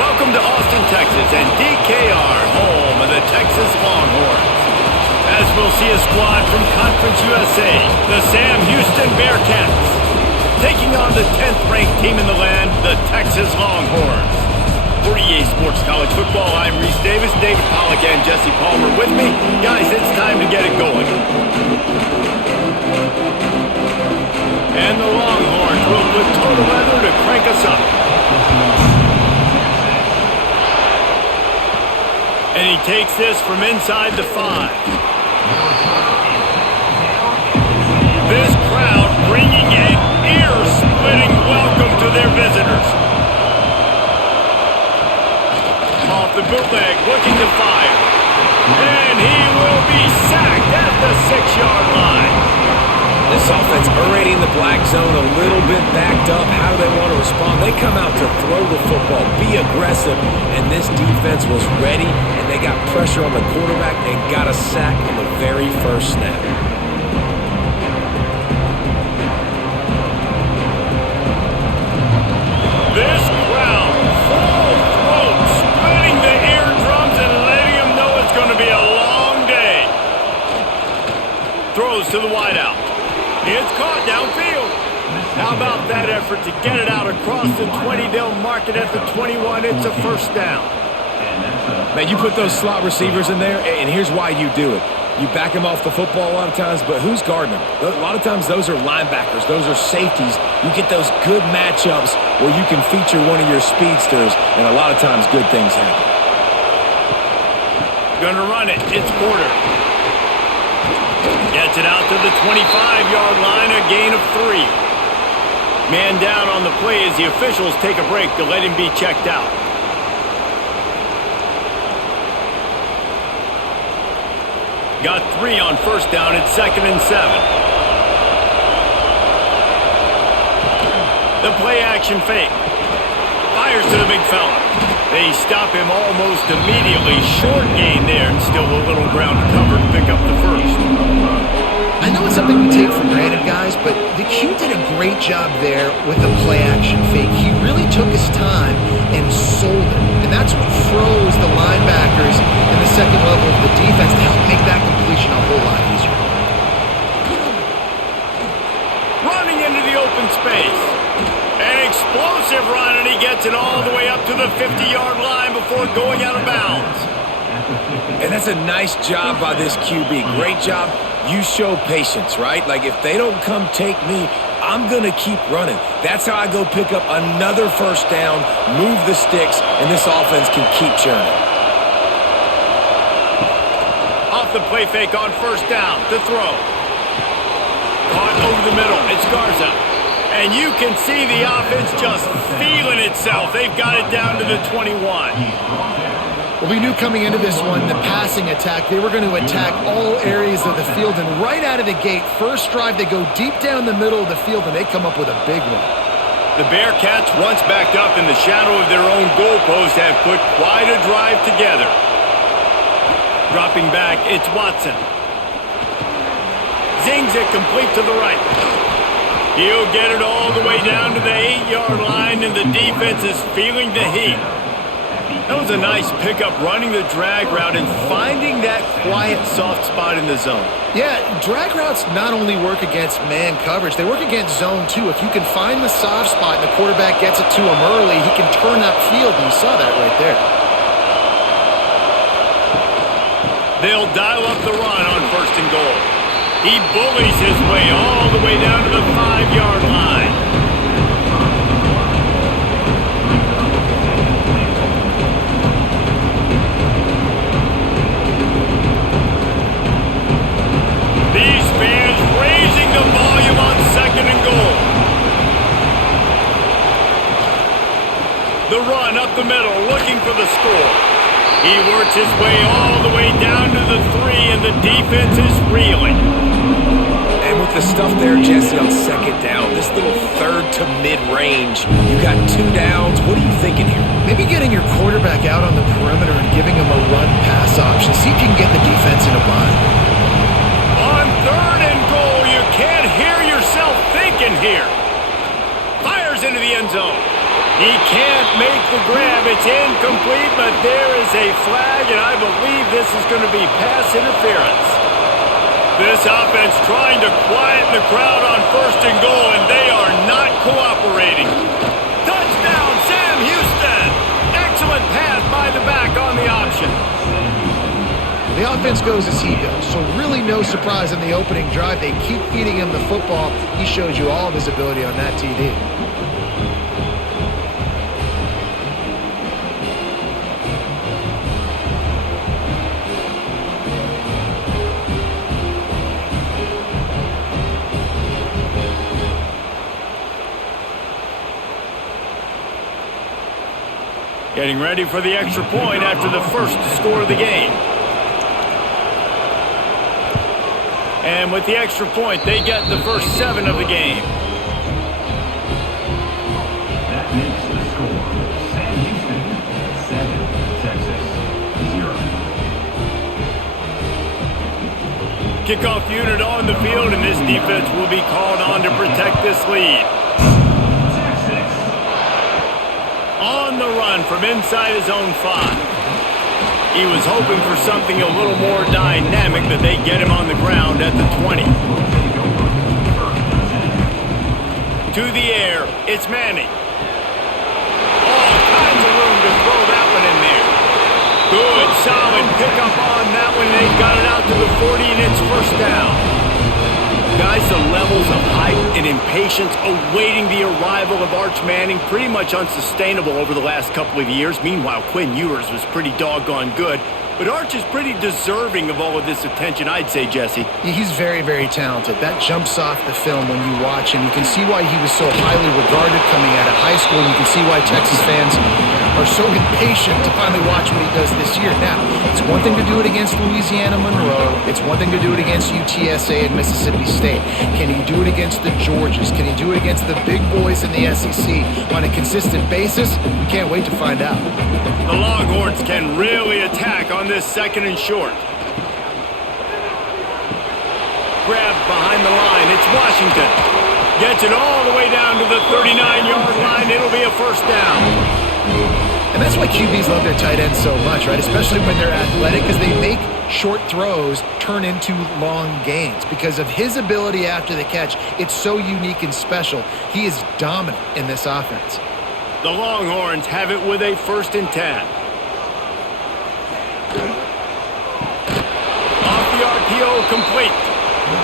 Welcome to Austin, Texas, and DKR, home of the Texas Longhorns. As we'll see a squad from Conference USA, the Sam Houston Bearcats, taking on the 10th-ranked team in the land, the Texas Longhorns. For EA Sports College Football, I'm Reese Davis, David Pollack, and Jesse Palmer with me. Guys, it's time to get it going. And the Longhorns will put total weather to crank us up. And he takes this from inside the 5. This crowd bringing an ear-splitting welcome to their visitors. Off the bootleg, looking to fire. And he will be sacked at the 6-yard line. This offense already in the black zone, a little bit backed up. How do they want to respond? They come out to throw the football, be aggressive, and this defense was ready, and they got pressure on the quarterback and got a sack on the very first snap. This crowd, full throat, splitting the eardrums and letting them know it's going to be a long day. Throws to the wideout. It's caught downfield. How about that effort to get it out across the 20? They'll mark it at the 21. It's a first down. Man, you put those slot receivers in there, and here's why you do it. You back them off the football a lot of times, but who's guarding them? A lot of times those are linebackers. Those are safeties. You get those good matchups where you can feature one of your speedsters, and a lot of times good things happen. Gonna run it. It's Porter. Gets it out to the 25-yard line, a gain of 3. Man down on the play as the officials take a break to let him be checked out. Got 3 on first down. It's 2nd and 7. The play action fake. Fires to the big fella. They stop him almost immediately. Short gain there and still a little ground to cover to pick up the first. I know it's something we take for granted, guys, but the Q did a great job there with the play action fake. He really took his time and sold it. And that's what froze the linebackers and the second level of the defense to help make that completion a whole lot easier. Running into the open space. An explosive run, and he gets it all the way up to the 50-yard line before going out of bounds. And that's a nice job by this QB. Great job. You show patience, right? Like, if they don't come take me, I'm going to keep running. That's how I go pick up another first down, move the sticks, and this offense can keep churning. Off the play fake on first down to throw. Caught over the middle. It's Garza. And you can see the offense just feeling itself. They've got it down to the 21. Well, we knew coming into this one, the passing attack, they were going to attack all areas of the field. And right out of the gate, first drive, they go deep down the middle of the field, and they come up with a big one. The Bearcats, once backed up in the shadow of their own goalpost, have put quite a drive together. Dropping back, it's Watson. Zings it complete to the right. He'll get it all the way down to the 8-yard line, and the defense is feeling the heat. That was a nice pickup, running the drag route and finding that quiet, soft spot in the zone. Yeah, drag routes not only work against man coverage, they work against zone too. If you can find the soft spot and the quarterback gets it to him early, he can turn that field, and you saw that right there. They'll dial up the run on first and goal. He bullies his way all the way down to the 5-yard line. These fans raising the volume on 2nd and goal. The run up the middle, looking for the score. He works his way all the way down to the 3, and the defense is reeling. And with the stuff there, Jesse, on 2nd down, this little 3rd to mid-range, you got 2 downs. What are you thinking here? Maybe getting your quarterback out on the perimeter and giving him a run-pass option. See if you can get the defense in a bind. On 3rd and goal, you can't hear yourself thinking here. Fires into the end zone. He can't make the the grab. It's incomplete, but there is a flag, and I believe this is going to be pass interference. This offense trying to quieten the crowd on 1st and goal, and they are not cooperating. Touchdown, Sam Houston! Excellent pass by the back on the option. The offense goes as he goes, so really no surprise in the opening drive. They keep feeding him the football. He showed you all of his ability on that TD. Getting ready for the extra point after the first score of the game. And with the extra point, they get the first 7 of the game. That makes the score Sam Houston 7, Texas 0. Kickoff unit on the field, and this defense will be called on to protect this lead. On the run from inside his own 5. He was hoping for something a little more dynamic, but they get him on the ground at the 20. To the air, it's Manning. All kinds of room to throw that one in there. Good, solid pickup on that one. They got it out to the 40, and it's first down. Guys, the levels of hype and impatience awaiting the arrival of Arch Manning pretty much unsustainable over the last couple of years. Meanwhile, Quinn Ewers was pretty doggone good. But Arch is pretty deserving of all of this attention, I'd say, Jesse. Yeah, he's very, very talented. That jumps off the film when you watch him. You can see why he was so highly regarded coming out of high school. And you can see why Texas fans are so impatient to finally watch what he does this year. Now, it's one thing to do it against Louisiana Monroe. It's one thing to do it against UTSA and Mississippi State. Can he do it against the Georgias? Can he do it against the big boys in the SEC on a consistent basis? We can't wait to find out. The Longhorns can really attack on this 2nd and short. Grabbed behind the line. It's Washington. Gets it all the way down to the 39-yard line. It'll be a first down. And that's why QBs love their tight ends so much, right? Especially when they're athletic, because they make short throws turn into long gains. Because of his ability after the catch, it's so unique and special. He is dominant in this offense. The Longhorns have it with a 1st and 10. Off the RPO, complete.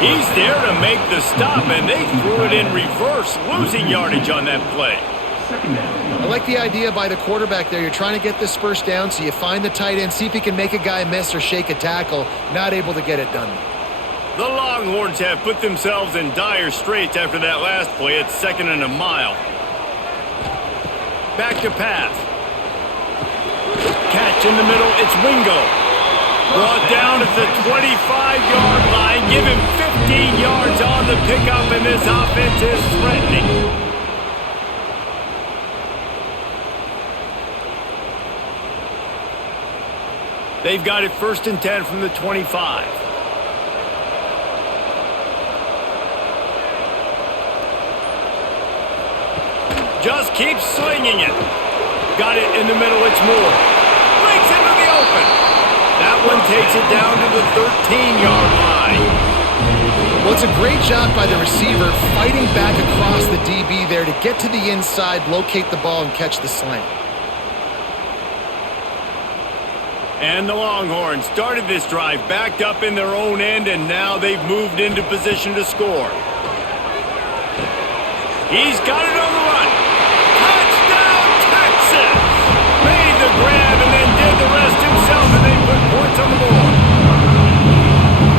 He's there to make the stop, and they threw it in reverse, losing yardage on that play. I like the idea by the quarterback there. You're trying to get this first down, so you find the tight end, see if he can make a guy miss or shake a tackle. Not able to get it done. The Longhorns have put themselves in dire straits after that last play. It's 2nd and a mile. Back to pass. Catch in the middle. It's Wingo. Brought down at the 25-yard line. Give him 15 yards on the pickup, and this offense is threatening. They've got it 1st and 10 from the 25. Just keeps slinging it. Got it in the middle. It's Moore. Breaks into the open. That one takes it down to the 13-yard line. Well, it's a great job by the receiver fighting back across the DB there to get to the inside, locate the ball, and catch the slant. And the Longhorns started this drive backed up in their own end, and now they've moved into position to score. He's got it on the run. Touchdown, Texas! Made the grab and then did the rest himself, and they put points on the board.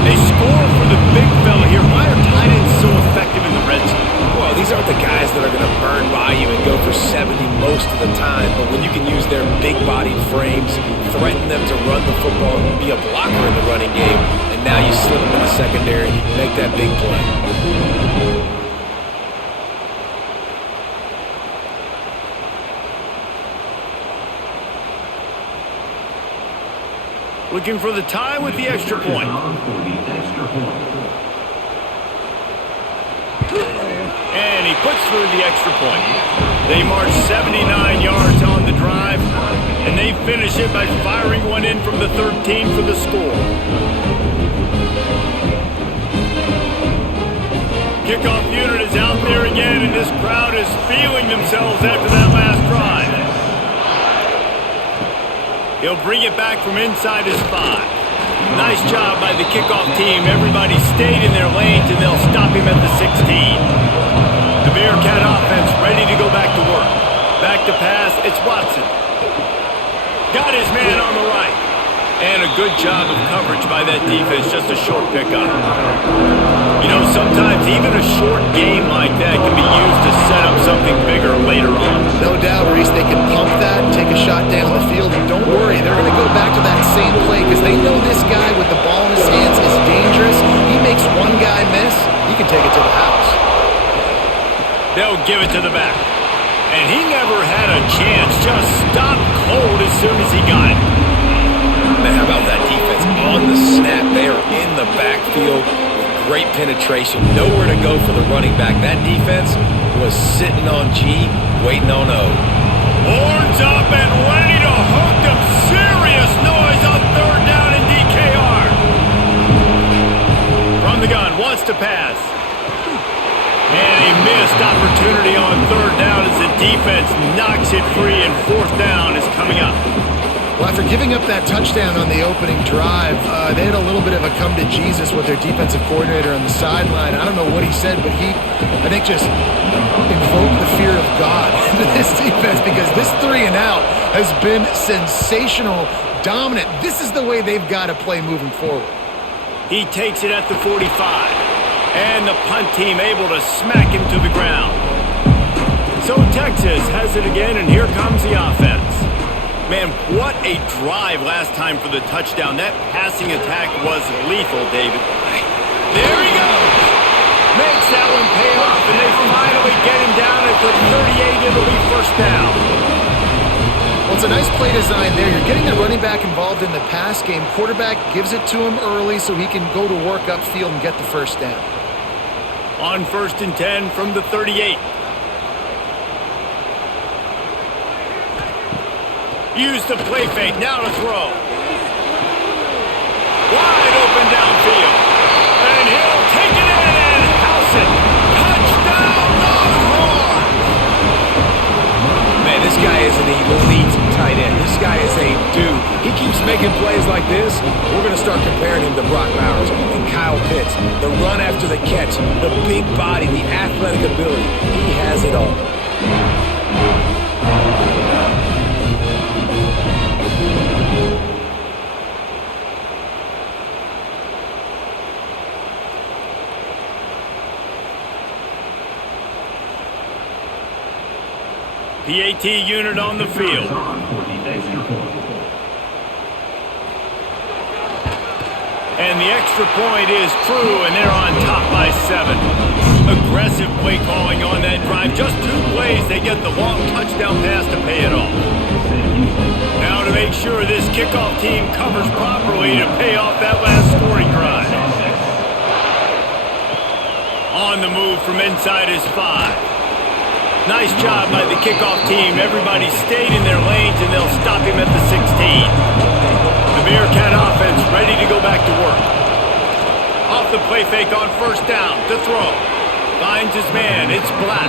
They score for the big fella here. Why are tight ends so effective in the red zone? Well, these aren't the guys that are going to burn by you and go for 70 most of the time, but when you can use their big-bodied frames, threaten them to run the football, be a blocker in the running game, and now you slip them in the secondary, make that big play. Looking for the tie with the extra point. And he puts through the extra point. They march 79 yards on the drive. finish it by firing one in from the 13 for the score. Kickoff unit is out there again, and this crowd is feeling themselves after that last drive. He'll bring it back from inside his 5. Nice job by the kickoff team. Everybody stayed in their lanes, and they'll stop him at the 16. The Bearcat offense ready to go back to work. Back to pass, it's Watson. Got his man on the right. And a good job of coverage by that defense, just a short pickup. You know, sometimes even a short game like that can be used to set up something bigger later on. No doubt, Reese, they can pump that and take a shot down the field. And don't worry, they're going to go back to that same play because they know this guy with the ball in his hands is dangerous. He makes one guy miss, he can take it to the house. They'll give it to the back. And he never had a chance, just stopped cold as soon as he got it. Man, how about that defense on the snap? They are in the backfield with great penetration. Nowhere to go for the running back. That defense was sitting on G, waiting on O. Horns up and ready to hook them. Serious noise on third down in DKR. From the gun, wants to pass. And a missed opportunity on third down as the defense knocks it free, and fourth down is coming up. Well, after giving up that touchdown on the opening drive, they had a little bit of a come to Jesus with their defensive coordinator on the sideline. I don't know what he said, but he, I think, just invoked the fear of God into this defense because this 3 and out has been sensational, dominant. This is the way they've got to play moving forward. He takes it at the 45, and the punt team able to smack him to the ground. So Texas has it again, and here comes the offense. Man, what a drive last time for the touchdown. That passing attack was lethal, David. There he goes. Makes that one pay off, and they finally get him down at the 38. It'll be first down. Well, it's a nice play design there. You're getting the running back involved in the pass game. Quarterback gives it to him early so he can go to work upfield and get the first down. On 1st and 10 from the 38. Use the play fake, now to throw. Wide open downfield. And he'll take it in and house it. Touchdown, Longhorns! Man, this guy is an elite tight end. This guy is a dude. He keeps making plays like this. We're going to start comparing him to Brock Bowers and Kyle Pitts. The run after the catch, the big body, the athletic ability. He has it all. PAT unit on the field. And the extra point is true, and they're on top by 7. Aggressive play calling on that drive. Just 2 plays, they get the long touchdown pass to pay it off. Now to make sure this kickoff team covers properly to pay off that last scoring drive. On the move from inside his 5. Nice job by the kickoff team. Everybody stayed in their lanes, and they'll stop him at the 16. The Bearcat offense ready to go back to work. Off the play fake on first down to throw. Finds his man. It's Black.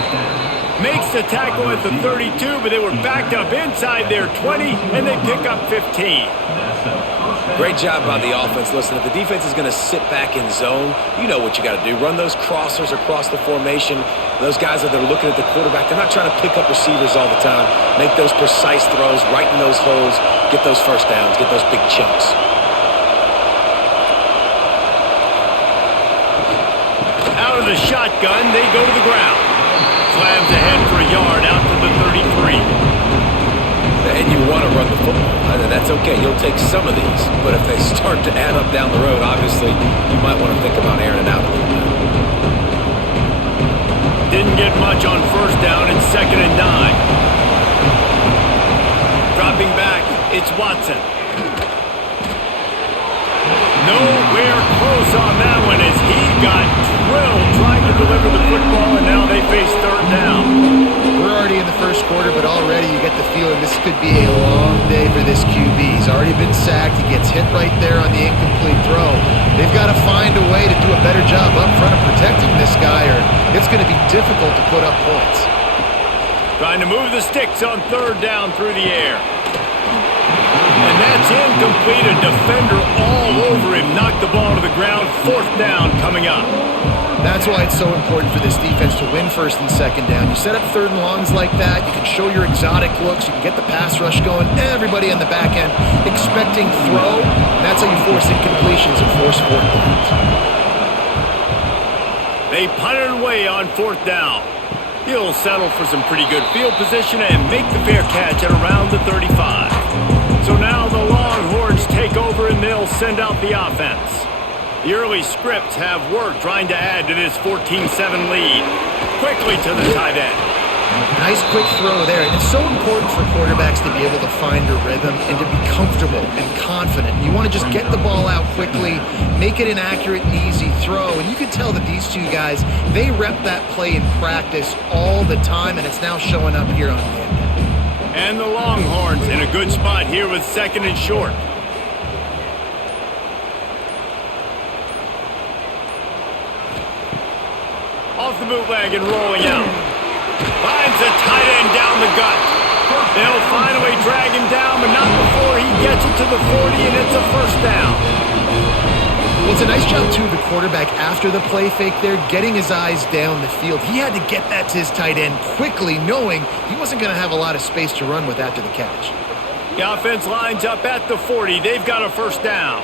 Makes the tackle at the 32, but they were backed up inside their 20, and they pick up 15. Great job by the offense. Listen, if the defense is going to sit back in zone, you know what you got to do. Run those crossers across the formation. Those guys that are looking at the quarterback, they're not trying to pick up receivers all the time. Make those precise throws, right in those holes, get those first downs, get those big chunks. Out of the shotgun, they go to the ground. Slams ahead for a yard out to the 33. And you want to run the football. That's okay. You'll take some of these. But if they start to add up down the road, obviously, you might want to think about airing it out a little bit. Didn't get much on first down and 2nd and 9. Dropping back, it's Watson. Nowhere close on that one as he got drilled trying to deliver the football, and now they face third down. We're already in the first quarter, but already you get the feeling this could be a long day for this QB. He's already been sacked. He gets hit right there on the incomplete throw. They've got to find a way to do a better job up front of protecting this guy, or it's going to be difficult to put up points. Trying to move the sticks on third down through the air. And that's incomplete. A defender all over him. Knocked the ball to the ground. Fourth down coming up. That's why it's so important for this defense to win first and second down. You set up third and longs like that, you can show your exotic looks, you can get the pass rush going, everybody on the back end expecting throw. That's how you force incompletions and force fourth downs. They punted away on fourth down. He'll settle for some pretty good field position and make the fair catch at around the 35. So now the Longhorns take over and they'll send out the offense. The early scripts have worked trying to add to this 14-7 lead. Quickly to the tight end. Nice quick throw there. And it's so important for quarterbacks to be able to find a rhythm and to be comfortable and confident. You want to just get the ball out quickly, make it an accurate and easy throw. And you can tell that these two guys, they rep that play in practice all the time, and it's now showing up here on game day. And the Longhorns in a good spot here with second and short. Off the bootleg and rolling out. Finds a tight end down the gut. They'll finally drag him down, but not before he gets it to the 40, and it's a first down. Well, it's a nice job, too, of the quarterback after the play fake there, getting his eyes down the field. He had to get that to his tight end quickly, knowing he wasn't going to have a lot of space to run with after the catch. The offense lines up at the 40. They've got a first down.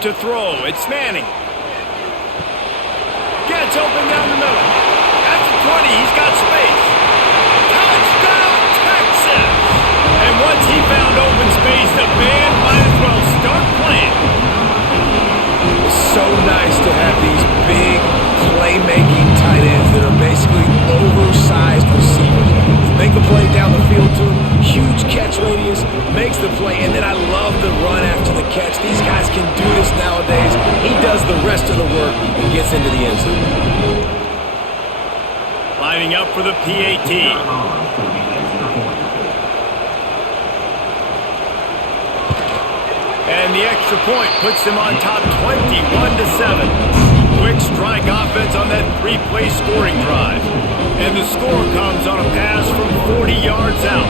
To throw, it's Manning. Gets open down the middle. At the 20, he's got space. Touchdown, Texas! And once he found open space, the band might as well start playing. It's so nice to have these big playmaking tight ends that are basically oversized receivers. Make a play down the field to him, huge catch radius, makes the play, and then I love the run after the catch. These guys can do this nowadays. He does the rest of the work and gets into the end zone. Lining up for the PAT. And the extra point puts them on top 21-7. Quick strike offense on that three-play scoring drive. And the score comes on a pass from 40 yards out.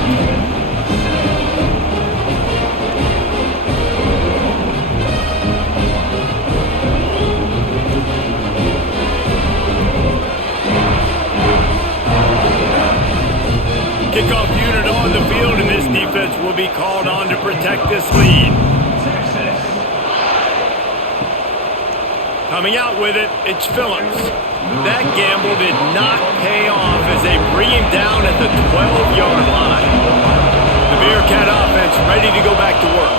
Kickoff unit on the field, and this defense will be called on to protect this lead. Coming out with it, it's Phillips. That gamble did not pay off as they bring him down at the 12-yard line. The Bearcat offense ready to go back to work.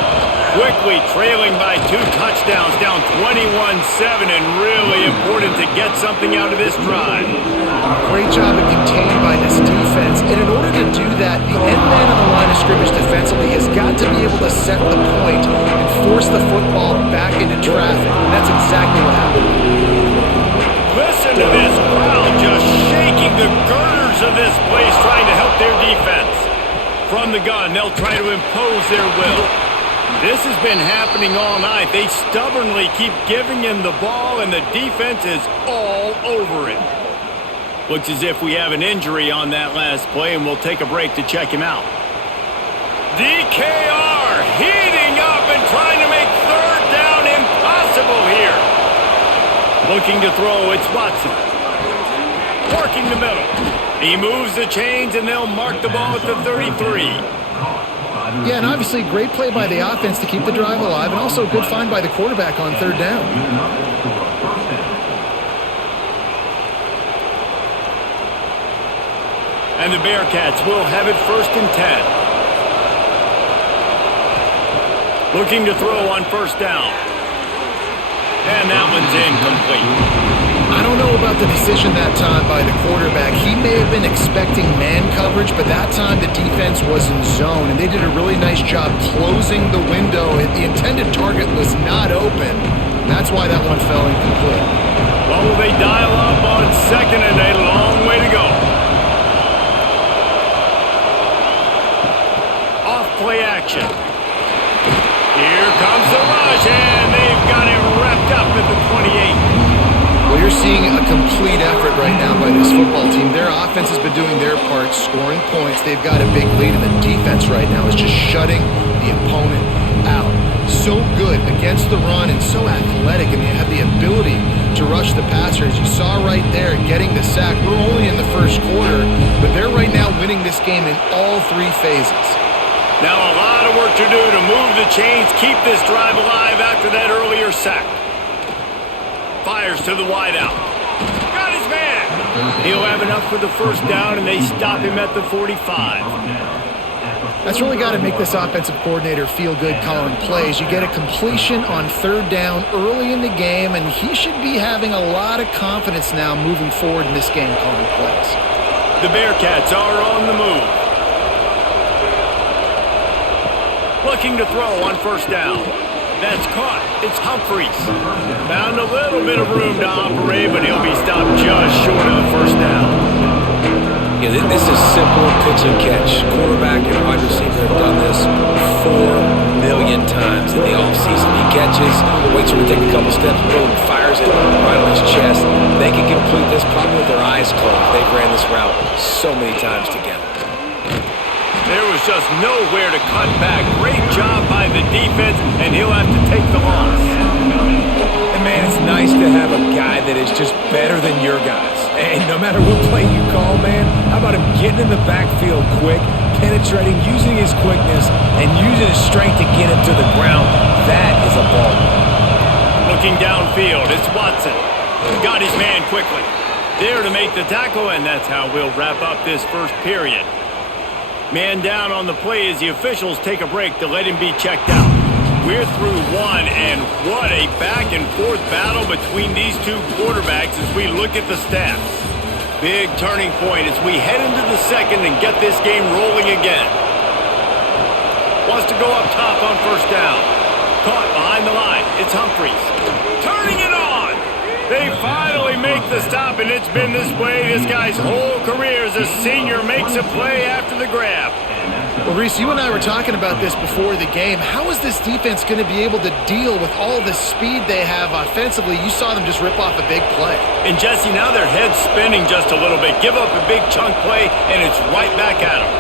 Quickly trailing by 2 touchdowns, down 21-7, and really important to get something out of this drive. Great job of contained by this defense, and in order to do that, the end man on the line of scrimmage defensively has got to be able to set the point and force the football back into traffic, and that's exactly what happened. Listen to this crowd just shaking the girders of this place, trying to help their defense. From the gun, they'll try to impose their will. This has been happening all night. They stubbornly keep giving him the ball, and the defense is all over it. Looks as if we have an injury on that last play, and we'll take a break to check him out. DKR heating up and trying to make third down impossible here. Looking to throw, it's Watson. Working the middle. He moves the chains, and they'll mark the ball at the 33. Yeah, and obviously great play by the offense to keep the drive alive, and also a good find by the quarterback on third down. And the Bearcats will have it first and 10. Looking to throw on first down. And that one's incomplete. I don't know about the decision that time by the quarterback. He may have been expecting man coverage, but that time the defense was in zone, and they did a really nice job closing the window. The intended target was not open. That's why that one fell incomplete. Well, will they dial up on second, and a long way to go. play action. Here comes the rush, and they've got it wrapped up at the 28. Well, you're seeing a complete effort right now by this football team. Their offense has been doing their part, scoring points. They've got a big lead, and the defense right now is just shutting the opponent out. So good against the run and so athletic, and they have the ability to rush the passer. As you saw right there, getting the sack. We're only in the first quarter, but they're right now winning this game in all three phases. Now a lot of work to do to move the chains, keep this drive alive after that earlier sack. Fires to the wideout. Got his man. He'll have enough for the first down, and they stop him at the 45. That's really got to make this offensive coordinator feel good calling plays. You get a completion on third down early in the game, and he should be having a lot of confidence now moving forward in this game calling plays. The Bearcats are on the move. Looking to throw on first down. That's caught. It's Humphries. Found a little bit of room to operate, but he'll be stopped just short of the first down. Yeah, this is simple pitch and catch. Quarterback and wide receiver have done this 4 million times in the offseason. He catches, waits for him to take a couple steps, boom, fires it right on his chest. They can complete this probably with their eyes closed. They've ran this route so many times together. There was just nowhere to cut back. Great job by the defense, and he'll have to take the loss. And man, it's nice to have a guy that is just better than your guys. And no matter what play you call, man, how about him getting in the backfield quick, penetrating, using his quickness, and using his strength to get him to the ground? That is a ball. Looking downfield, it's Watson. Got his man quickly. There to make the tackle, and that's how we'll wrap up this first period. Man down on the play as the officials take a break to let him be checked out. We're through one, and what a back-and-forth battle between these two quarterbacks as we look at the stats. Big turning point as we head into the second and get this game rolling again. Wants to go up top on first down. Caught behind the line. It's Humphries. Turning it on! They finally make the stop, and it's been this way this guy's whole career as a senior makes a play after the grab. Well, Reese, you and I were talking about this before the game. How is this defense going to be able to deal with all the speed they have offensively? You saw them just rip off a big play. And Jesse, now their head's spinning just a little bit. Give up a big chunk play, and it's right back at them.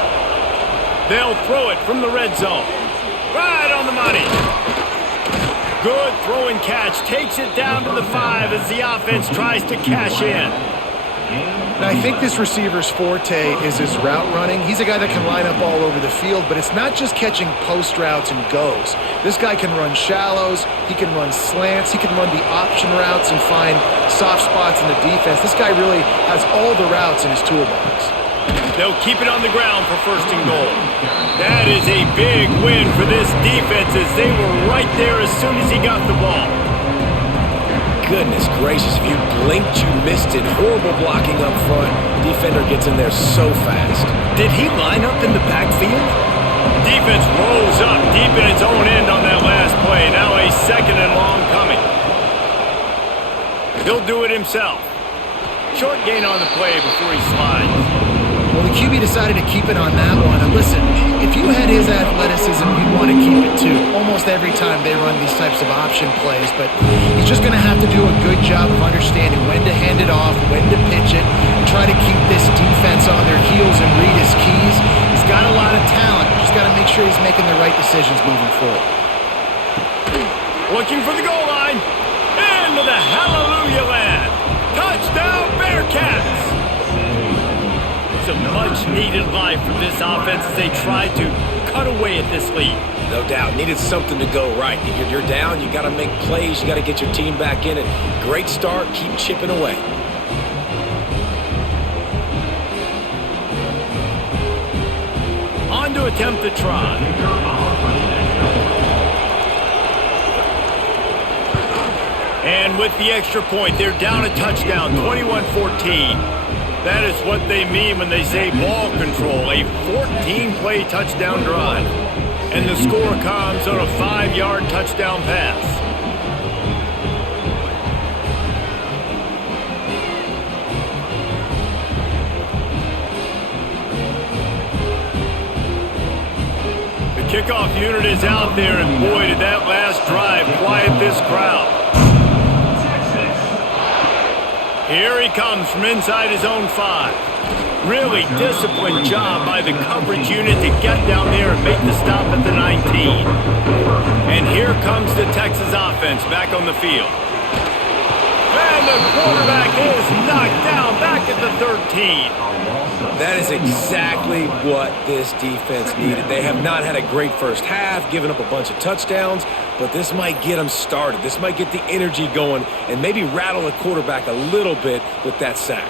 They'll throw it from the red zone. Right on the money. Good throwing catch. Takes it down to the 5 as the offense tries to cash in. And I think this receiver's forte is his route running. He's a guy that can line up all over the field, but it's not just catching post routes and goes. This guy can run shallows, he can run slants, he can run the option routes and find soft spots in the defense. This guy really has all the routes in his toolbox. They'll keep it on the ground for first and goal. That is a big win for this defense as they were right there as soon as he got the ball. Goodness gracious, if you blinked, you missed it. Horrible blocking up front. Defender gets in there so fast. Did he line up in the backfield? Defense rolls up deep in its own end on that last play. Now a second and long coming. He'll do it himself. Short gain on the play before he slides. Well, the QB decided to keep it on that one. And listen, if you had his athleticism, you'd want to keep it too. Almost every time they run these types of option plays. But he's just going to have to do a good job of understanding when to hand it off, when to pitch it, and try to keep this defense on their heels and read his keys. He's got a lot of talent. Just got to make sure he's making the right decisions moving forward. Looking for the goal line. Into the hallelujah land. Touchdown Bearcats. It's a much-needed life from this offense as they try to cut away at this lead. No doubt. Needed something to go right. You're down. You got to make plays. You got to get your team back in it. Great start. Keep chipping away. On to attempt the try. And with the extra point, they're down a touchdown, 21-14. That is what they mean when they say ball control, a 14-play touchdown drive. And the score comes on a 5-yard touchdown pass. The Kickoff unit is out there, and boy, did that last drive quiet this crowd. Here he comes from inside his own 5. Really disciplined job by the coverage unit to get down there and make the stop at the 19. And here comes the Texas offense back on the field. And the quarterback is knocked down back at the 13. That is exactly what this defense needed. They have not had a great first half, given up a bunch of touchdowns, but this might get them started. This might get the energy going and maybe rattle the quarterback a little bit with that sack.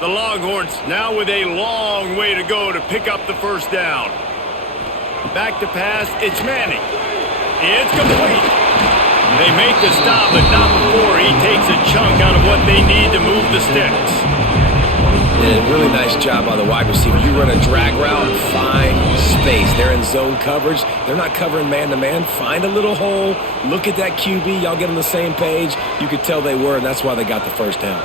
The Longhorns now with a long way to go to pick up the first down. Back to pass, it's Manning. It's complete. They make the stop, but not before he takes a chunk out of what they need to move the sticks. And really nice job by the wide receiver. You run a drag route, find space. They're in zone coverage. They're not covering man-to-man. Find a little hole. Look at that QB. Y'all get on the same page. You could tell they were, and that's why they got the first down.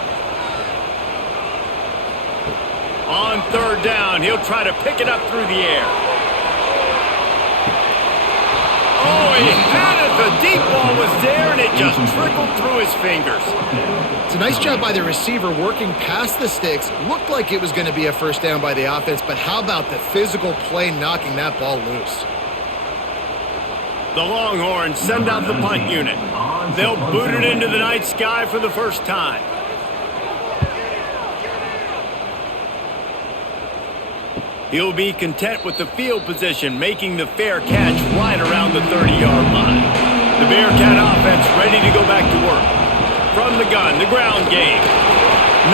On third down, he'll try to pick it up through the air. Oh, he had it. The deep ball was there, and it just trickled through his fingers. It's a nice job by the receiver working past the sticks. Looked like it was going to be a first down by the offense, but how about the physical play knocking that ball loose? The Longhorns send out the punt unit. They'll boot it into the night sky for the first time. He'll be content with the field position, making the fair catch right around the 30-yard line. The Bearcat offense ready to go back to work. From the gun, the ground game.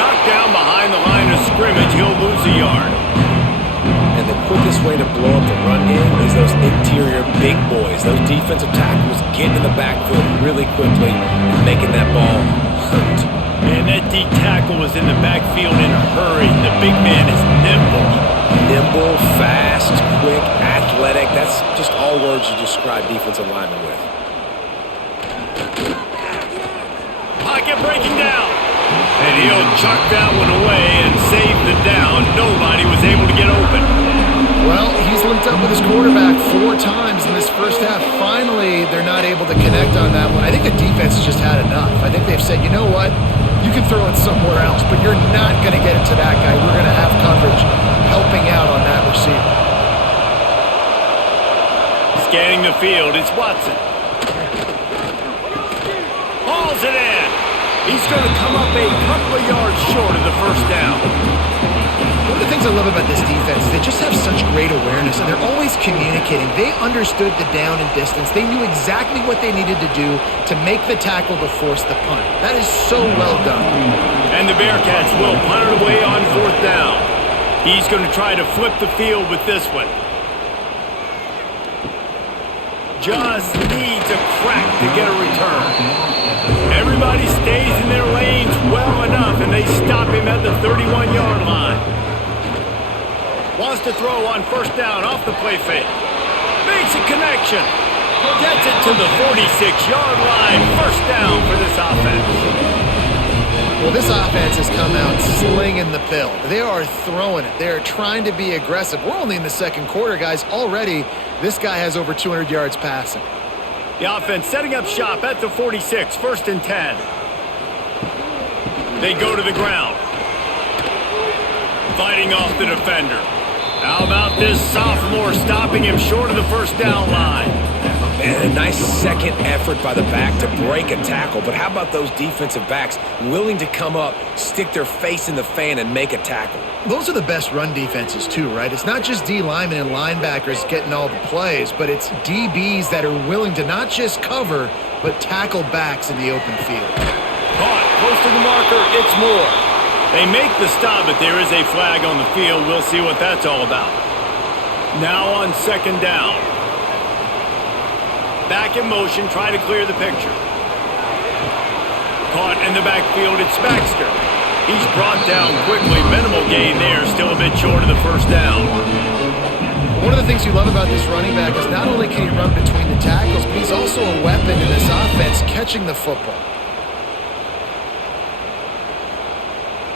Knocked down behind the line of scrimmage, he'll lose a yard. And the quickest way to blow up the run game is those interior big boys. Those defensive tackles getting in the backfield really quickly and making that ball hurt. And that D tackle was in the backfield in a hurry. The big man is nimble. Nimble, fast, quick, athletic. That's just all words you describe defensive linemen with. Pocket breaking down. And he'll chuck that one away and save the down. Nobody was able to get open. Well, he's linked up with his quarterback 4 times in this first half. Finally, they're not able to connect on that one. I think the defense has just had enough. I think they've said, you know what? You can throw it somewhere else, but you're not going to get it to that guy. We're going to have coverage helping out on that receiver. Scanning the field, it's Watson. Hauls it in. He's going to come up a couple of yards short of the first down. One of the things I love about this defense is they just have such great awareness, and they're always communicating. They understood the down and distance. They knew exactly what they needed to do to make the tackle to force the punt. That is so well done. And the Bearcats will punt it away on fourth down. He's going to try to flip the field with this one. Just needs a crack to get a return. Everybody stays in their lanes well enough, and they stop him at the 31-yard line. Wants to throw on first down off the play fake. Makes a connection. Gets it to the 46-yard line. First down for this offense. Well, this offense has come out slinging the pill. They are throwing it. They are trying to be aggressive. We're only in the second quarter, guys. Already, this guy has over 200 yards passing. The offense setting up shop at the 46, first and 10. They go to the ground. Fighting off the defender. How about this sophomore stopping him short of the first down line? And a nice second effort by the back to break a tackle. But how about those defensive backs willing to come up, stick their face in the fan, and make a tackle? Those are the best run defenses too, right? It's not just D linemen and linebackers getting all the plays, but it's DBs that are willing to not just cover, but tackle backs in the open field. Caught, close to the marker, it's Moore. They make the stop, but there is a flag on the field. We'll see what that's all about. Now on second down. Back in motion, try to clear the picture. Caught in the backfield, it's Baxter. He's brought down quickly. Minimal gain there, still a bit short of the first down. One of the things you love about this running back is not only can he run between the tackles, but he's also a weapon in this offense, catching the football.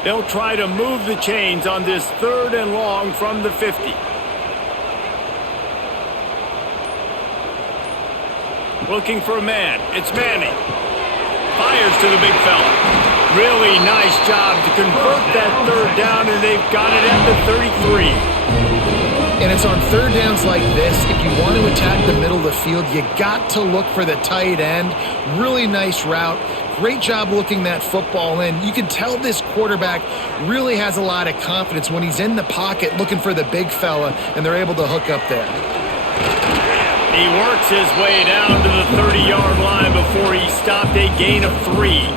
They'll try to move the chains on this 3rd and long from the 50. Looking for a man. It's Manning. Fires to the big fella. Really nice job to convert that 3rd down, and they've got it at the 33. And it's on 3rd downs like this, if you want to attack the middle of the field, you got to look for the tight end. Really nice route. Great job looking that football in. You can tell this quarterback really has a lot of confidence when he's in the pocket looking for the big fella, and they're able to hook up there. He works his way down to the 30-yard line before he stopped a gain of 3.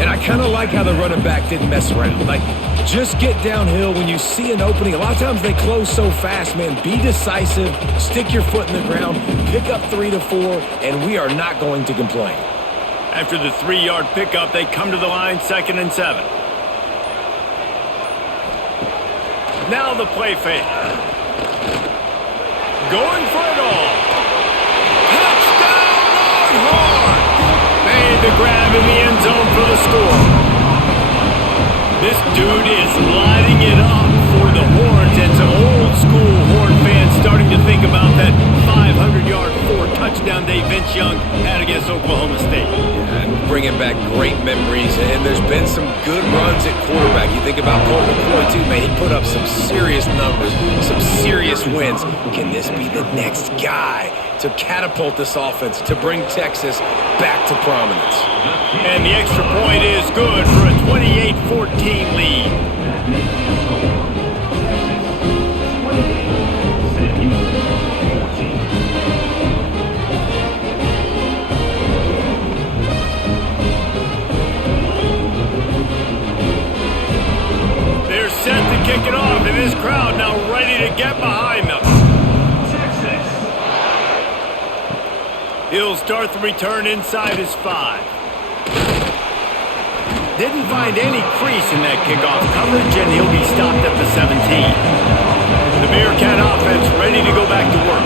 And I kind of like how the running back didn't mess around. Like, just get downhill when you see an opening. A lot of times they close so fast, man. Be decisive, stick your foot in the ground, pick up 3 to 4, and we are not going to complain. After the 3-yard pickup, they come to the line 2nd and 7. Now the play fake. Going for it all. Touchdown, Longhorns! Made the grab in the end zone for the score. This dude is lighting it up for the Horns, and some old school Horn fans starting to think about that 500-yard 4-touchdown day Vince Young had against Oklahoma State. Yeah, bringing back great memories, and there's been some good runs at quarterback. You think about Colt McCoy, too, man. He put up some serious numbers, some serious wins. Can this be the next guy to catapult this offense, to bring Texas back to prominence? And the extra point is good for a 28-14 lead. They're set to kick it off, and this crowd now ready to get behind them. He'll start the return inside his 5. Didn't find any crease in that kickoff coverage, and he'll be stopped at the 17. The Bearcat offense ready to go back to work.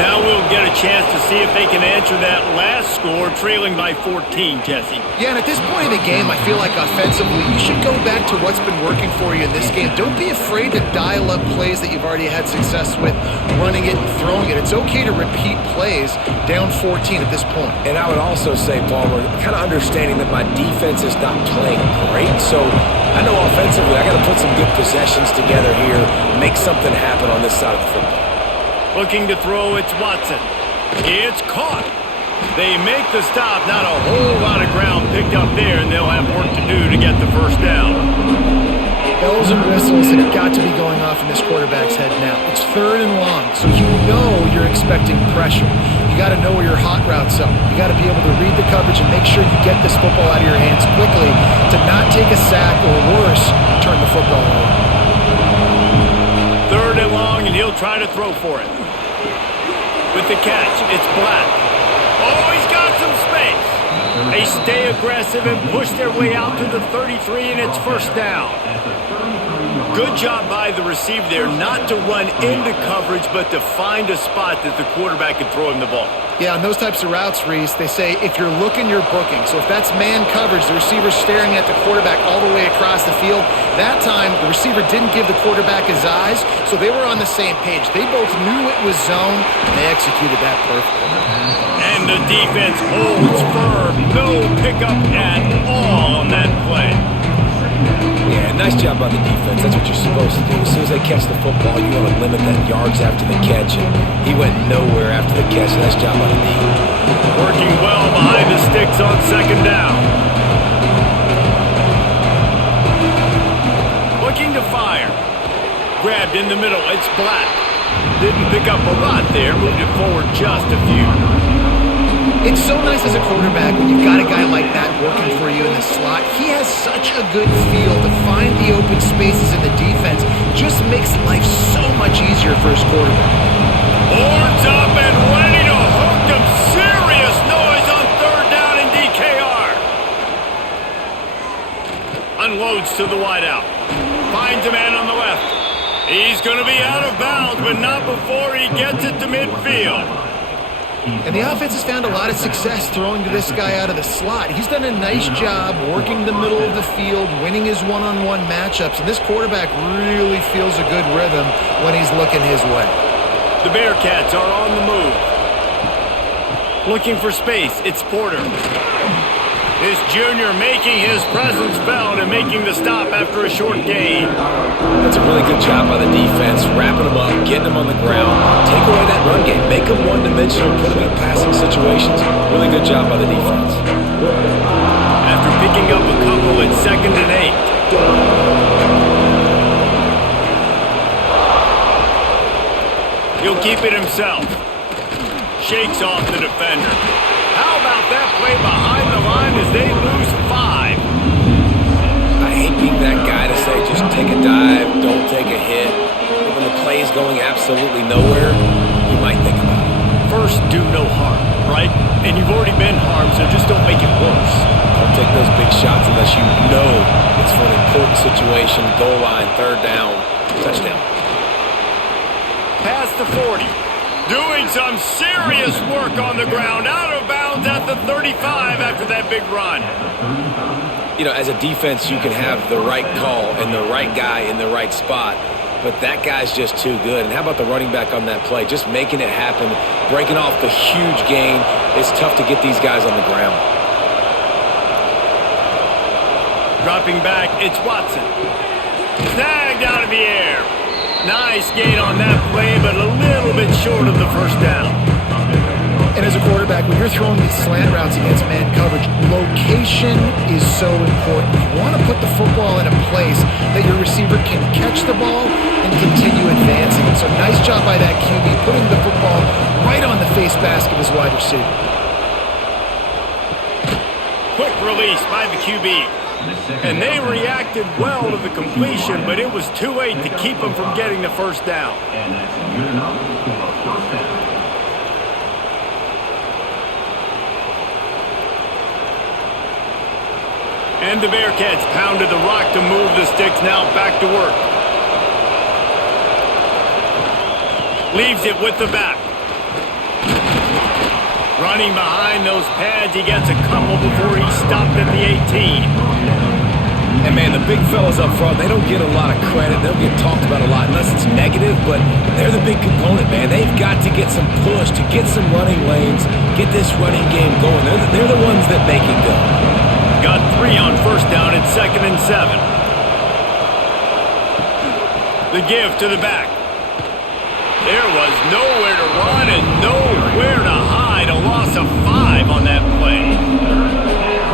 Now we'll get a chance to see if they can answer that last score, trailing by 14, Jesse. Yeah, and at this point in the game, I feel like offensively, you should go back to what's been working for you in this game. Don't be afraid to dial up plays that you've already had success with, running it and throwing it. It's okay to repeat plays down 14 at this point. And I would also say, Palmer, kind of understanding that my defense is not playing great, so I know offensively I got to put some good possessions together here, make something happen on this side of the football. Looking to throw, it's Watson. It's caught. They make the stop. Not a whole lot of ground picked up there, and they'll have work to do to get the first down. Bells and whistles have got to be going off in this quarterback's head now. It's 3rd and long, so you know you're expecting pressure. You got to know where your hot routes are. You got to be able to read the coverage and make sure you get this football out of your hands quickly to not take a sack or worse, turn the football over. 3rd and long, and he'll try to throw for it. With the catch, it's Black. Oh, he's got some space. They stay aggressive and push their way out to the 33, and it's first down. Good job by the receiver there not to run into coverage, but to find a spot that the quarterback can throw him the ball. Yeah, on those types of routes, Reese, they say if you're looking, you're booking. So if that's man coverage, the receiver's staring at the quarterback all the way across the field. That time, the receiver didn't give the quarterback his eyes, so they were on the same page. They both knew it was zone, and they executed that perfectly. And the defense holds firm. No pickup at all on that play. Yeah, nice job by the defense. That's what you're supposed to do. As soon as they catch the football, you want to limit that yards after the catch. And he went nowhere after the catch. Nice job by the D. Working well behind the sticks on 2nd down. Looking to fire. Grabbed in the middle. It's Black. Didn't pick up a lot there. Moved it forward just a few. It's so nice as a quarterback when you've got a guy like that working for you in the slot. He has such a good feel to find the open spaces in the defense. Just makes life so much easier for his quarterback. Horns up and ready to hook them. Serious noise on 3rd down in DKR. Unloads to the wideout. Finds a man on the left. He's going to be out of bounds, but not before he gets it to midfield. And the offense has found a lot of success throwing to this guy out of the slot. He's done a nice job working the middle of the field, winning his one-on-one matchups, and this quarterback really feels a good rhythm when he's looking his way. The Bearcats are on the move. Looking for space, it's Porter. This junior making his presence felt and making the stop after a short gain. That's a really good job by the defense, wrapping them up, getting them on the ground, take away that run game, make them one-dimensional, put them in passing situations. Really good job by the defense. After picking up a couple, it's 2nd and 8. He'll keep it himself. Shakes off the defender. How about that play behind the line as they lose 5? I hate being that guy to say just take a dive, don't take a hit. But when the play is going absolutely nowhere, you might think about it. First, do no harm, right? And you've already been harmed, so just don't make it worse. Don't take those big shots unless you know it's for an important situation, goal line, 3rd down, touchdown. Past the 40. Doing some serious work on the ground, out of bounds at the 35 after that big run. You know, as a defense, you can have the right call and the right guy in the right spot, but that guy's just too good. And how about the running back on that play? Just making it happen, breaking off the huge gain. It's tough to get these guys on the ground. Dropping back, it's Watson. Snagged out of the air. Nice gain on that play, but a little bit short of the 1st down. And as a quarterback, when you're throwing these slant routes against man coverage, location is so important. You want to put the football in a place that your receiver can catch the ball and continue advancing. And so nice job by that QB, putting the football right on the face mask of his wide receiver. Quick release by the QB. And they reacted well to the completion, but it was too late to keep them from getting the 1st down. And that's good enough for a 1st down. And the Bearcats pounded the rock to move the sticks, now back to work. Leaves it with the back. Running behind those pads, he gets a couple before he stopped at the 18. And man, the big fellas up front, they don't get a lot of credit. They'll get talked about a lot unless it's negative, but they're the big component, man. They've got to get some push, to get some running lanes, get this running game going. They're the ones that make it go. Got 3 on 1st down at 2nd and 7. The give to the back. There was nowhere to run and nowhere to hide. A loss of 5 on that play.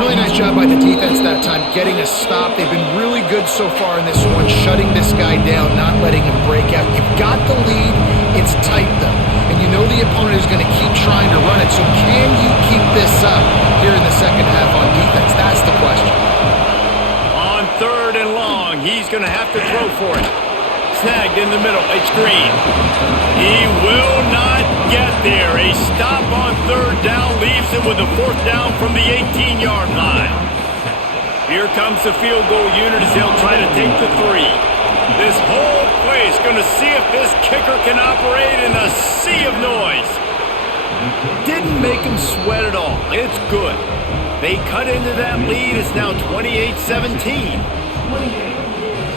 Really nice job by the defense that time, getting a stop. They've been really good so far in this one, shutting this guy down, not letting him break out. You've got the lead. It's tight, though. And you know the opponent is going to keep trying to run it. So can you keep this up here in the 2nd half on defense? That's the question. On 3rd and long, he's going to have to throw for it. Snagged in the middle. It's Green. He will not get there. A stop on 3rd down leaves it with a 4th down from the 18-yard line. Here comes the field goal unit as they'll try to take the 3. This whole place going to see if this kicker can operate in a sea of noise. Didn't make him sweat at all. It's good. They cut into that lead. It's now 28-17. 28.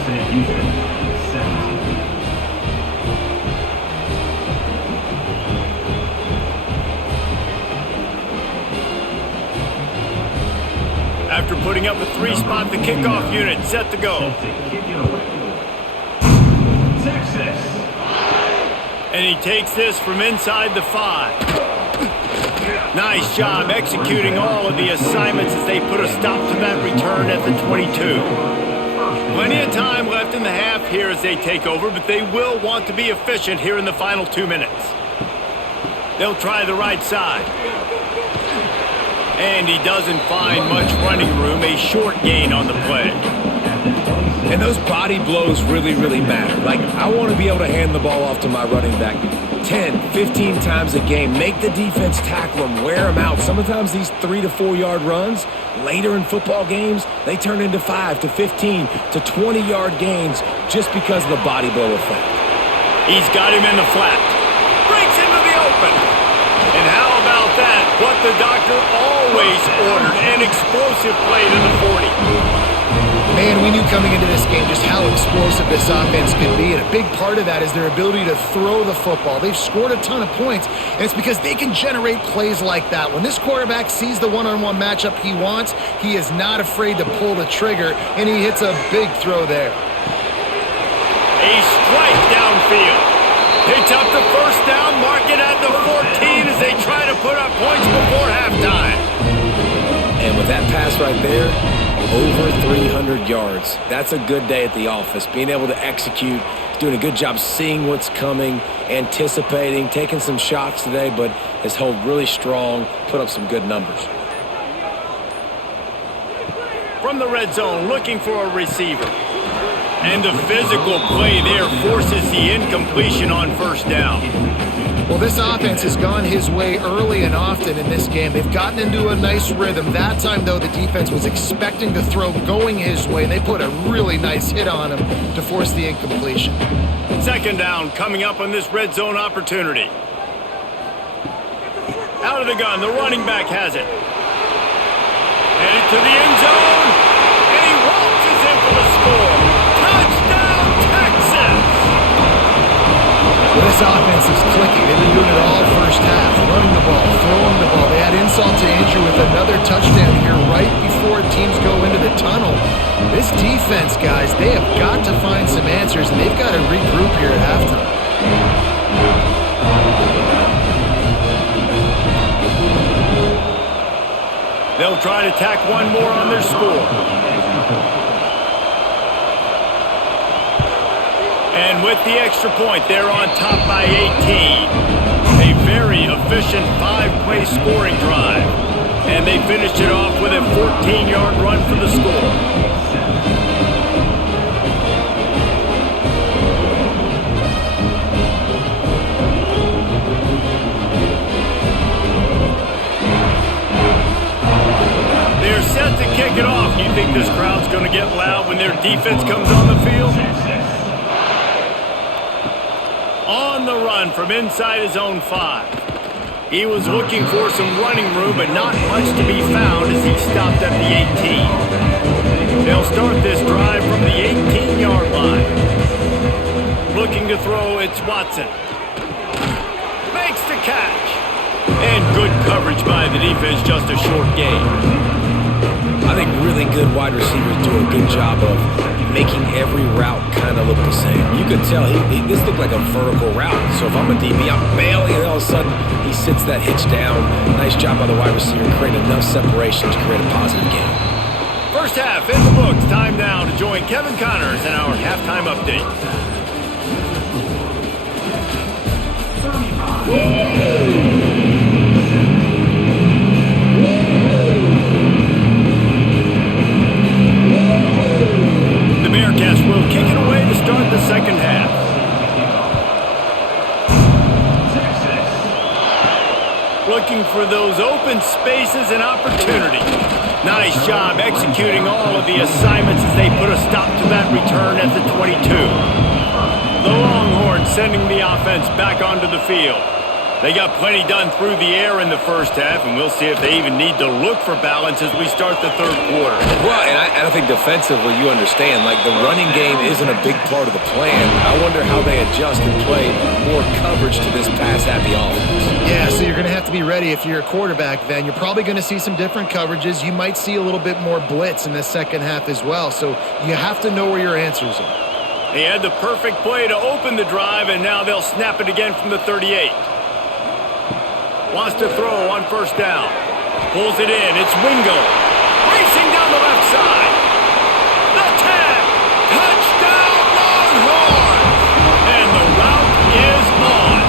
Sam Houston, 17. After putting up a 3-spot, the kickoff unit set to go. Texas. And he takes this from inside the 5. Nice job executing all of the assignments as they put a stop to that return at the 22. Plenty of time left in the half here as they take over, but they will want to be efficient here in the final 2 minutes. They'll try the right side. And he doesn't find much running room, a short gain on the play. And those body blows really, really matter. Like, I want to be able to hand the ball off to my running back 10, 15 times a game. Make the defense tackle them, wear them out. Sometimes these 3 to 4 yard runs, later in football games, they turn into 5 to 15 to 20 yard gains just because of the body blow effect. He's got him in the flat. Breaks into the open. And how about the doctor always ordered an explosive play to the 40. Man, we knew coming into this game just how explosive this offense could be, and a big part of that is their ability to throw the football. They've scored a ton of points, and it's because they can generate plays like that. When this quarterback sees the one-on-one matchup he wants, he is not afraid to pull the trigger, and he hits a big throw there. A strike downfield. Picks up the first down, mark it at the 14 as they try to put up points before halftime. And with that pass right there, over 300 yards. That's a good day at the office. Being able to execute, doing a good job seeing what's coming, anticipating, taking some shots today, but has held really strong, put up some good numbers. From the red zone, looking for a receiver. And the physical play there forces the incompletion on first down. Well, this offense has gone his way early and often in this game. They've gotten into a nice rhythm. That time, though, the defense was expecting the throw going his way, and they put a really nice hit on him to force the incompletion. Second down coming up on this red zone opportunity. Out of the gun, the running back has it. Headed to the end zone, and he waltzes in for the score. Touchdown, Texas! Well, this offense is clicking. They've been doing it all first half, running the ball, throwing the ball. They had insult to injury with another touchdown here right before teams go into the tunnel. This defense, guys, they have got to find some answers, and they've got to regroup here at halftime. They'll try to tack one more on their score. And with the extra point, they're on top by 18. A very efficient 5-play scoring drive. And they finished it off with a 14-yard run for the score. They're set to kick it off. You think this crowd's going to get loud when their defense comes on the field? On the run from inside his own 5. He was looking for some running room, but not much to be found as he stopped at the 18. They'll start this drive from the 18-yard line. Looking to throw, it's Watson. Makes the catch. And good coverage by the defense, just a short gain. I think really good wide receivers do a good job of making every route kind of look the same. You can tell this looked like a vertical route. So if I'm a DB, I'm bailing, and all of a sudden he sits that hitch down. Nice job by the wide receiver, creating enough separation to create a positive game. First half in the books. Time now to join Kevin Connors in our halftime update. Bearcats will kick it away to start the second half. Looking for those open spaces and opportunity. Nice job executing all of the assignments as they put a stop to that return at the 22. The Longhorns sending the offense back onto the field. They got plenty done through the air in the first half, and we'll see if they even need to look for balance as we start the third quarter. Well, and I think defensively you understand, like the running game isn't a big part of the plan. I wonder how they adjust and play more coverage to this pass-happy offense. Yeah, so you're going to have to be ready if you're a quarterback then. You're probably going to see some different coverages. You might see a little bit more blitz in the second half as well, so you have to know where your answers are. They had the perfect play to open the drive, and now they'll snap it again from the 38. Wants to throw on first down. Pulls it in. It's Wingo. Racing down the left side. The tag. Touchdown, Longhorns. And the route is on.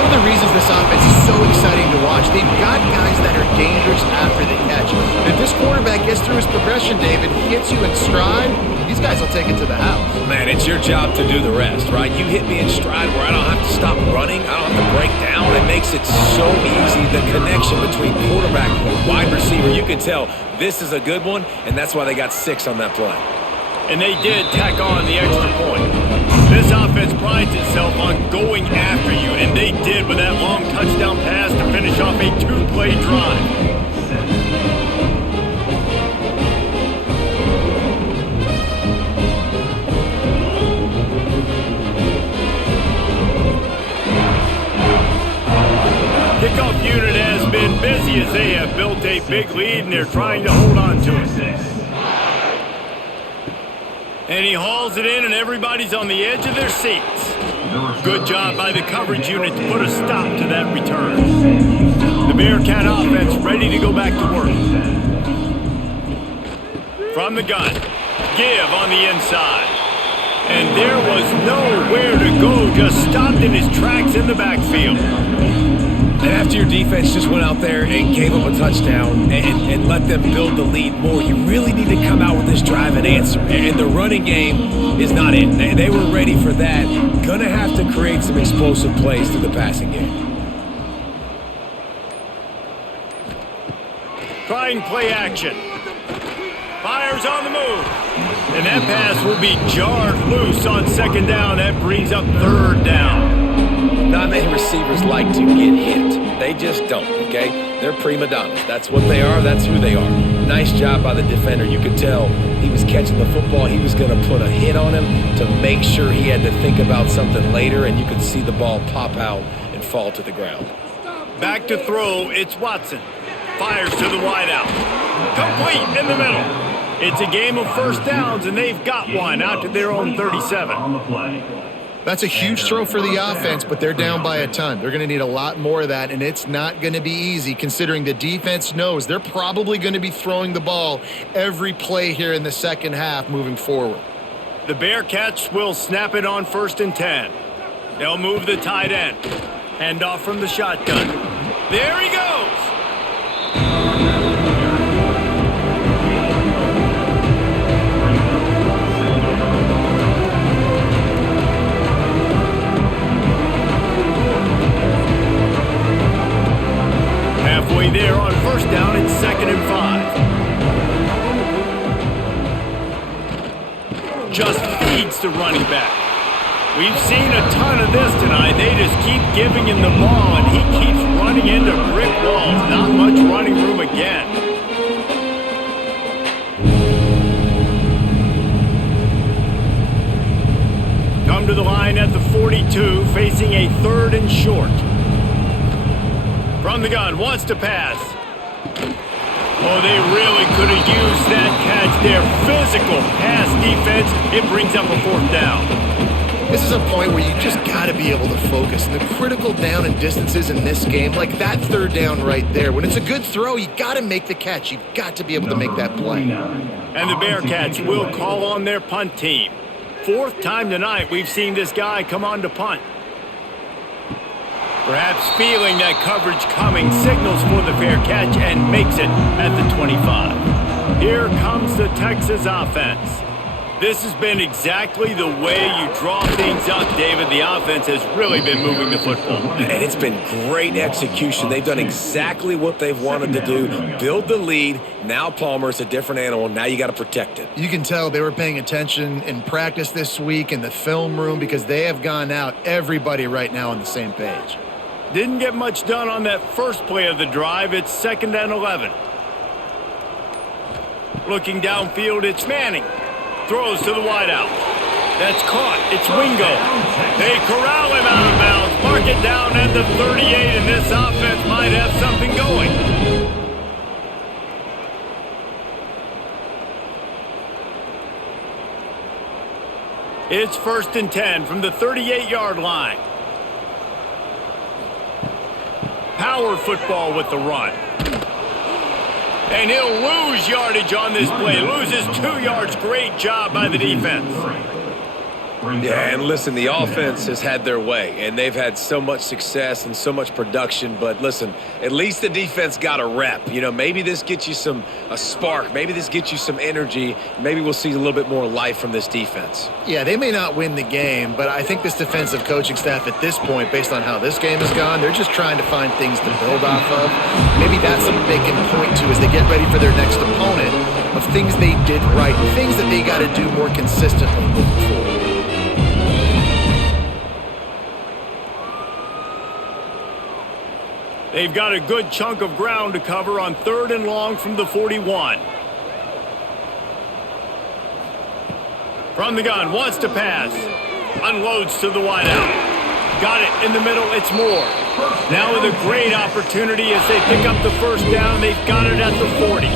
One of the reasons this offense is so exciting to watch, they've got guys that are dangerous after the catch. If this quarterback gets through his progression, David, he hits you in stride, these guys will take it to the house. Man, it's your job to do the rest, right? You hit me in stride where I don't have to stop running. I don't have to break down. It makes it so easy. The connection between quarterback and wide receiver, you can tell this is a good one, and that's why they got 6 on that play. And they did tack on the extra point. This offense prides itself on going after you, and they did with that long touchdown pass to finish off a two-play drive. Kickoff unit has been busy as they have built a big lead, and they're trying to hold on to it. And he hauls it in, and everybody's on the edge of their seats. Good job by the coverage unit to put a stop to that return. The Bearcat offense ready to go back to work. From the gun, give on the inside. And there was nowhere to go, just stopped in his tracks in the backfield. And after your defense just went out there and gave up a touchdown and let them build the lead more, you really need to come out with this drive and answer. And the running game is not in. They were ready for that. Gonna have to create some explosive plays through the passing game. Trying play action. Fires on the move. And that pass will be jarred loose on second down. That brings up third down. Not many receivers like to get hit. They just don't, okay? They're prima donnas. That's what they are. That's who they are. Nice job by the defender. You could tell he was catching the football. He was going to put a hit on him to make sure he had to think about something later, and you could see the ball pop out and fall to the ground. Back to throw. It's Watson. Fires to the wideout. Complete in the middle. It's a game of first downs, and they've got one out to their own 37. On the play. That's a huge throw for the offense, but they're down by a ton. They're going to need a lot more of that, and it's not going to be easy considering the defense knows they're probably going to be throwing the ball every play here in the second half moving forward. The Bearcats will snap it on 1st and 10. They'll move the tight end. Hand off from the shotgun. There he goes. Halfway there on 1st down, it's 2nd and 5. Just feeds the running back. We've seen a ton of this tonight. They just keep giving him the ball, and he keeps running into brick walls. Not much running room again. Come to the line at the 42, facing a 3rd and short. From the gun, wants to pass. Oh, they really could have used that catch there. Physical pass defense. It brings up a 4th down. This is a point where you just got to be able to focus. And the critical down and distances in this game, like that 3rd down right there, when it's a good throw, you got to make the catch. You've got to be able to make that play. And the Bearcats will call on their punt team. 4th time tonight we've seen this guy come on to punt. Perhaps feeling that coverage coming, signals for the fair catch and makes it at the 25. Here comes the Texas offense. This has been exactly the way you draw things up, David. The offense has really been moving the football. And it's been great execution. They've done exactly what they've wanted to do. Build the lead. Now Palmer's a different animal. Now you got to protect it. You can tell they were paying attention in practice this week in the film room because they have gone out, everybody right now on the same page. Didn't get much done on that first play of the drive. It's 2nd and 11. Looking downfield, it's Manning. Throws to the wideout. That's caught. It's Wingo. They corral him out of bounds. Mark it down at the 38, and this offense might have something going. It's 1st and 10 from the 38-yard line. Power football with the run. And he'll lose yardage on this play. Loses 2 yards. Great job by the defense. Yeah, and listen, the offense has had their way, and they've had so much success and so much production. But listen, at least the defense got a rep. You know, maybe this gets you a spark. Maybe this gets you some energy. Maybe we'll see a little bit more life from this defense. Yeah, they may not win the game, but I think this defensive coaching staff at this point, based on how this game has gone, they're just trying to find things to build off of. Maybe that's something they can point to as they get ready for their next opponent, of things they did right, things that they got to do more consistently moving forward. They've got a good chunk of ground to cover on 3rd and long from the 41. From the gun, wants to pass. Unloads to the wideout. Got it in the middle, it's Moore. Now with a great opportunity as they pick up the first down, they've got it at the 40.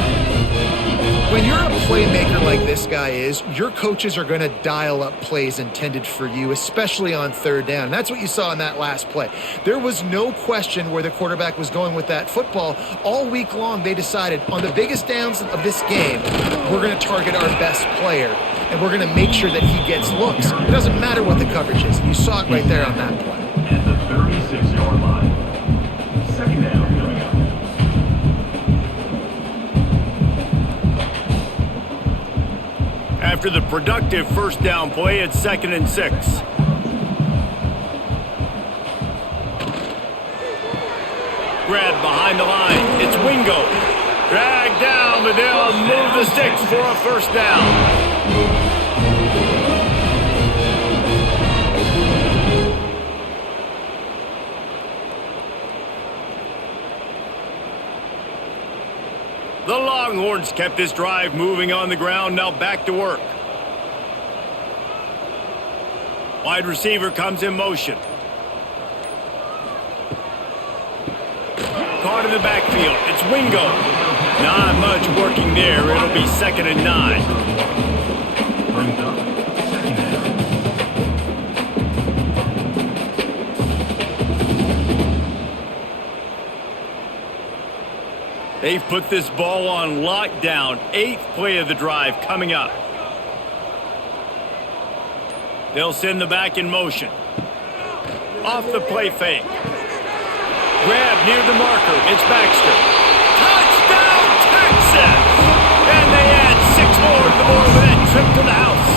When you're a playmaker like this guy is, your coaches are going to dial up plays intended for you, especially on 3rd down. That's what you saw in that last play. There was no question where the quarterback was going with that football. All week long, they decided on the biggest downs of this game, we're going to target our best player, and we're going to make sure that he gets looks. It doesn't matter what the coverage is. You saw it right there on that play. At the 36-yard line. 2nd down coming up. After the productive first down play, it's 2nd and 6. Grab behind the line. It's Wingo. Dragged down, but they'll move the sticks for a first down. The Longhorns kept this drive moving on the ground, now back to work. Wide receiver comes in motion. Caught in the backfield, it's Wingo. Not much working there, it'll be 2nd and 9. Brings up 2nd down. They've put this ball on lockdown. 8th play of the drive coming up. They'll send the back in motion. Off the play fake. Grab near the marker. It's Baxter. Touchdown, Texas! And they add 6 more to the board with that trip to the house.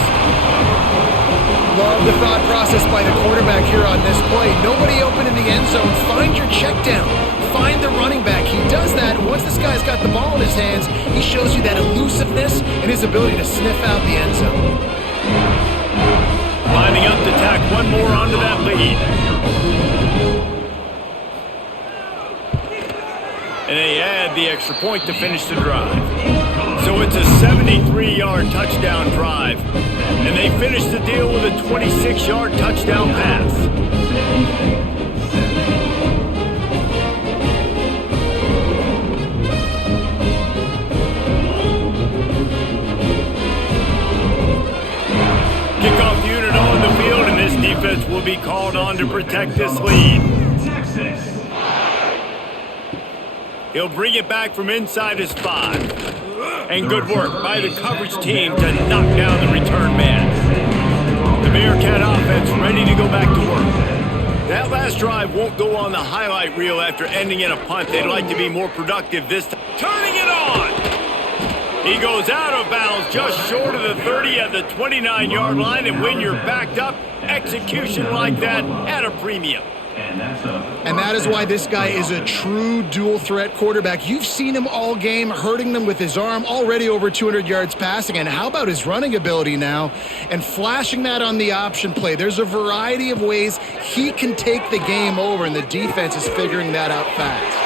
Love the thought process by the quarterback here on this play. Nobody open in the end zone. Find your check down. Find the running back. He does that. Once this guy's got the ball in his hands, he shows you that elusiveness and his ability to sniff out the end zone. Lining up to tack one more onto that lead. And they add the extra point to finish the drive. So it's a 73-yard touchdown drive. And they finish the deal with a 26-yard touchdown pass. Kickoff unit on the field, and this defense will be called on to protect this lead. Texas. He'll bring it back from inside his 5. And good work by the coverage team to knock down the return man. The Bearcat offense ready to go back to work. That last drive won't go on the highlight reel after ending in a punt. They'd like to be more productive this time. Turning it on! He goes out of bounds just short of the 30 at the 29-yard line, and when you're backed up, execution like that at a premium. And that is why this guy is a true dual-threat quarterback. You've seen him all game, hurting them with his arm, already over 200 yards passing. And how about his running ability now? And flashing that on the option play. There's a variety of ways he can take the game over, and the defense is figuring that out fast.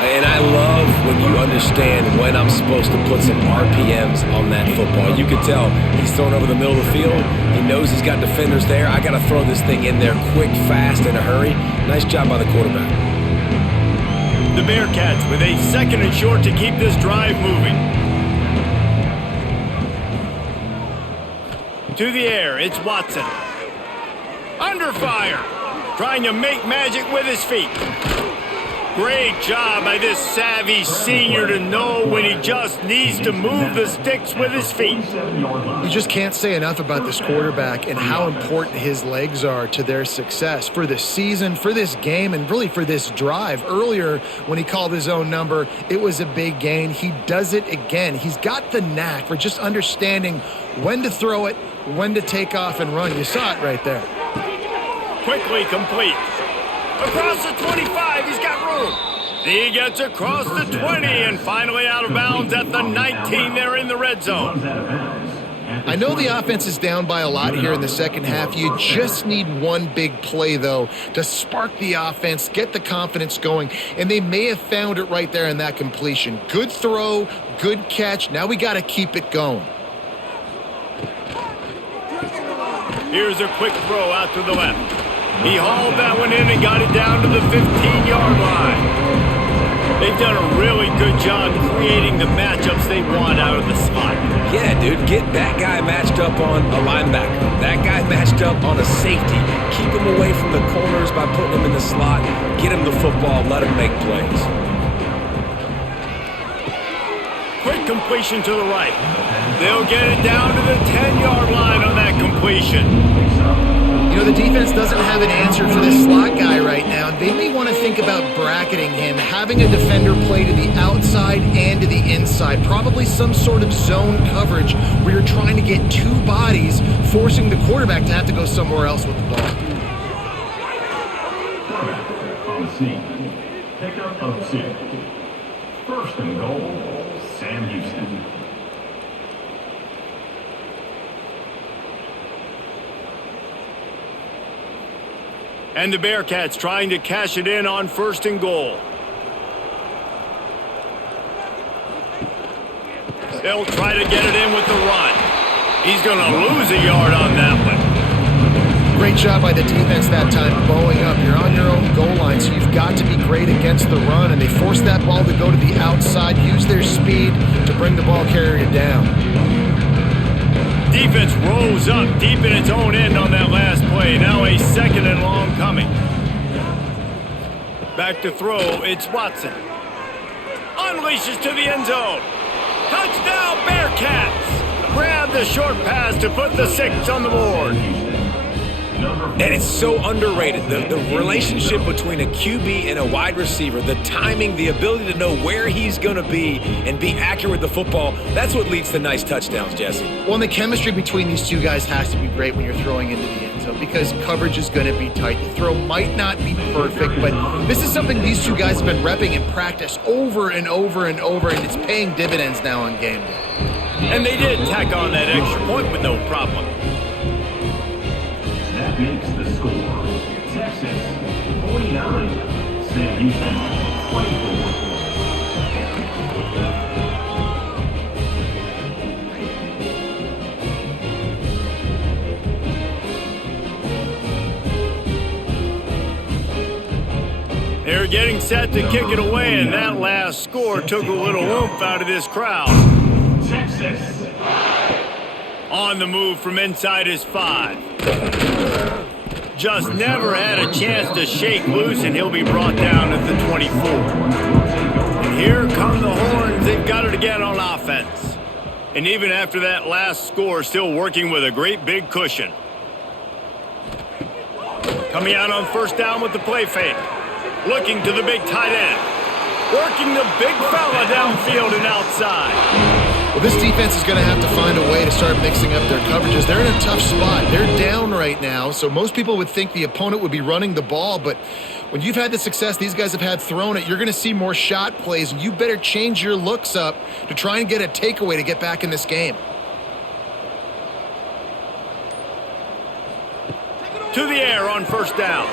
And I love when you understand when I'm supposed to put some RPMs on that football. You can tell he's thrown over the middle of the field. He knows he's got defenders there. I got to throw this thing in there quick, fast, in a hurry. Nice job by the quarterback. The Bearcats with a 2nd and short to keep this drive moving. To the air, it's Watson. Under fire. Trying to make magic with his feet. Great job by this savvy senior to know when he just needs to move the sticks with his feet. You just can't say enough about this quarterback and how important his legs are to their success for this season, for this game, and really for this drive. Earlier, when he called his own number, it was a big gain. He does it again. He's got the knack for just understanding when to throw it, when to take off and run. You saw it right there. Quickly complete. Across the 25, he's got room. He gets across the 20 and finally out of bounds at the 19 there in the red zone. I know the offense is down by a lot here in the second half. You just need one big play, though, to spark the offense, get the confidence going, and they may have found it right there in that completion. Good throw, good catch. Now we got to keep it going. Here's a quick throw out to the left. He hauled that one in and got it down to the 15-yard line. They've done a really good job creating the matchups they want out of the slot. Yeah, dude, get that guy matched up on a linebacker. That guy matched up on a safety. Keep him away from the corners by putting him in the slot. Get him the football. Let him make plays. Quick completion to the right. They'll get it down to the 10-yard line on that completion. You know, the defense doesn't have an answer for this slot guy right now. They may want to think about bracketing him, having a defender play to the outside and to the inside. Probably some sort of zone coverage where you're trying to get two bodies, forcing the quarterback to have to go somewhere else with the ball. Quarterback on the sneak. Pickup of 2. First and goal, Sam Houston. And the Bearcats trying to cash it in on first and goal. They'll try to get it in with the run. He's going to lose a yard on that one. Great job by the defense that time, bowing up. You're on your own goal line, so you've got to be great against the run, and they force that ball to go to the outside, use their speed to bring the ball carrier down. Defense rolls up deep in its own end on that last play. Now a second and long coming. Back to throw, it's Watson. Unleashes to the end zone. Touchdown Bearcats! Grab the short pass to put the 6 on the board. And it's so underrated. The relationship between a QB and a wide receiver, the timing, the ability to know where he's going to be and be accurate with the football, that's what leads to nice touchdowns, Jesse. Well, and the chemistry between these two guys has to be great when you're throwing into the end zone because coverage is going to be tight. The throw might not be perfect, but this is something these two guys have been repping in practice over and over and over, and it's paying dividends now on game day. And they did tack on that extra point with no problem. That makes the score. Texas 49, Sam Houston 24. They're getting set to kick it away, and that last score took a little oomph out of this crowd. Texas. On the move from inside his 5. Just never had a chance to shake loose, and he'll be brought down at the 24. And here come the Horns. They've got it again on offense. And even after that last score, still working with a great big cushion. Coming out on first down with the play fake. Looking to the big tight end. Working the big fella downfield and outside. Well, this defense is going to have to find a way to start mixing up their coverages. They're in a tough spot. They're down right now, so most people would think the opponent would be running the ball, but when you've had the success these guys have had throwing it, you're going to see more shot plays, and you better change your looks up to try and get a takeaway to get back in this game. To the air on first down.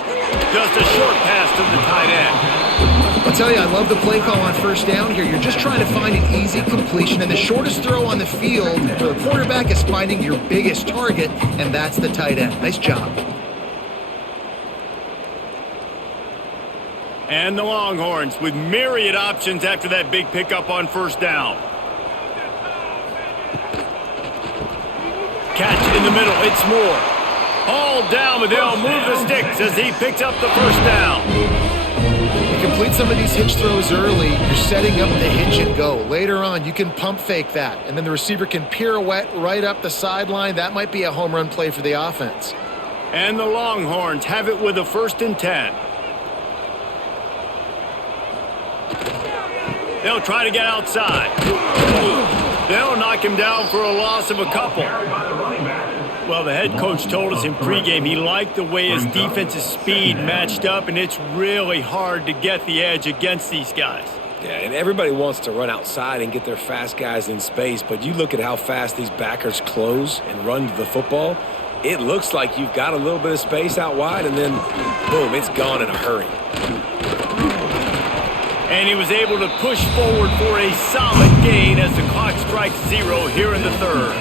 Just a short pass to the tight end. I'll tell you, I love the play call on first down here. You're just trying to find an easy completion, and the shortest throw on the field for the quarterback is finding your biggest target, and that's the tight end. Nice job. And the Longhorns with myriad options after that big pickup on first down. Catch in the middle, it's Moore. All down, but they'll move the sticks as he picks up the first down. You complete some of these hitch throws early, you're setting up the hitch and go. Later on, you can pump fake that, and then the receiver can pirouette right up the sideline. That might be a home run play for the offense. And the Longhorns have it with a 1st and 10. They'll try to get outside. They'll knock him down for a loss of a couple. Well, the head coach told us in pregame he liked the way his defense's speed matched up, and it's really hard to get the edge against these guys. Yeah, and everybody wants to run outside and get their fast guys in space, but you look at how fast these backers close and run to the football, it looks like you've got a little bit of space out wide, and then, boom, it's gone in a hurry. And he was able to push forward for a solid gain as the clock strikes 0 here in the third.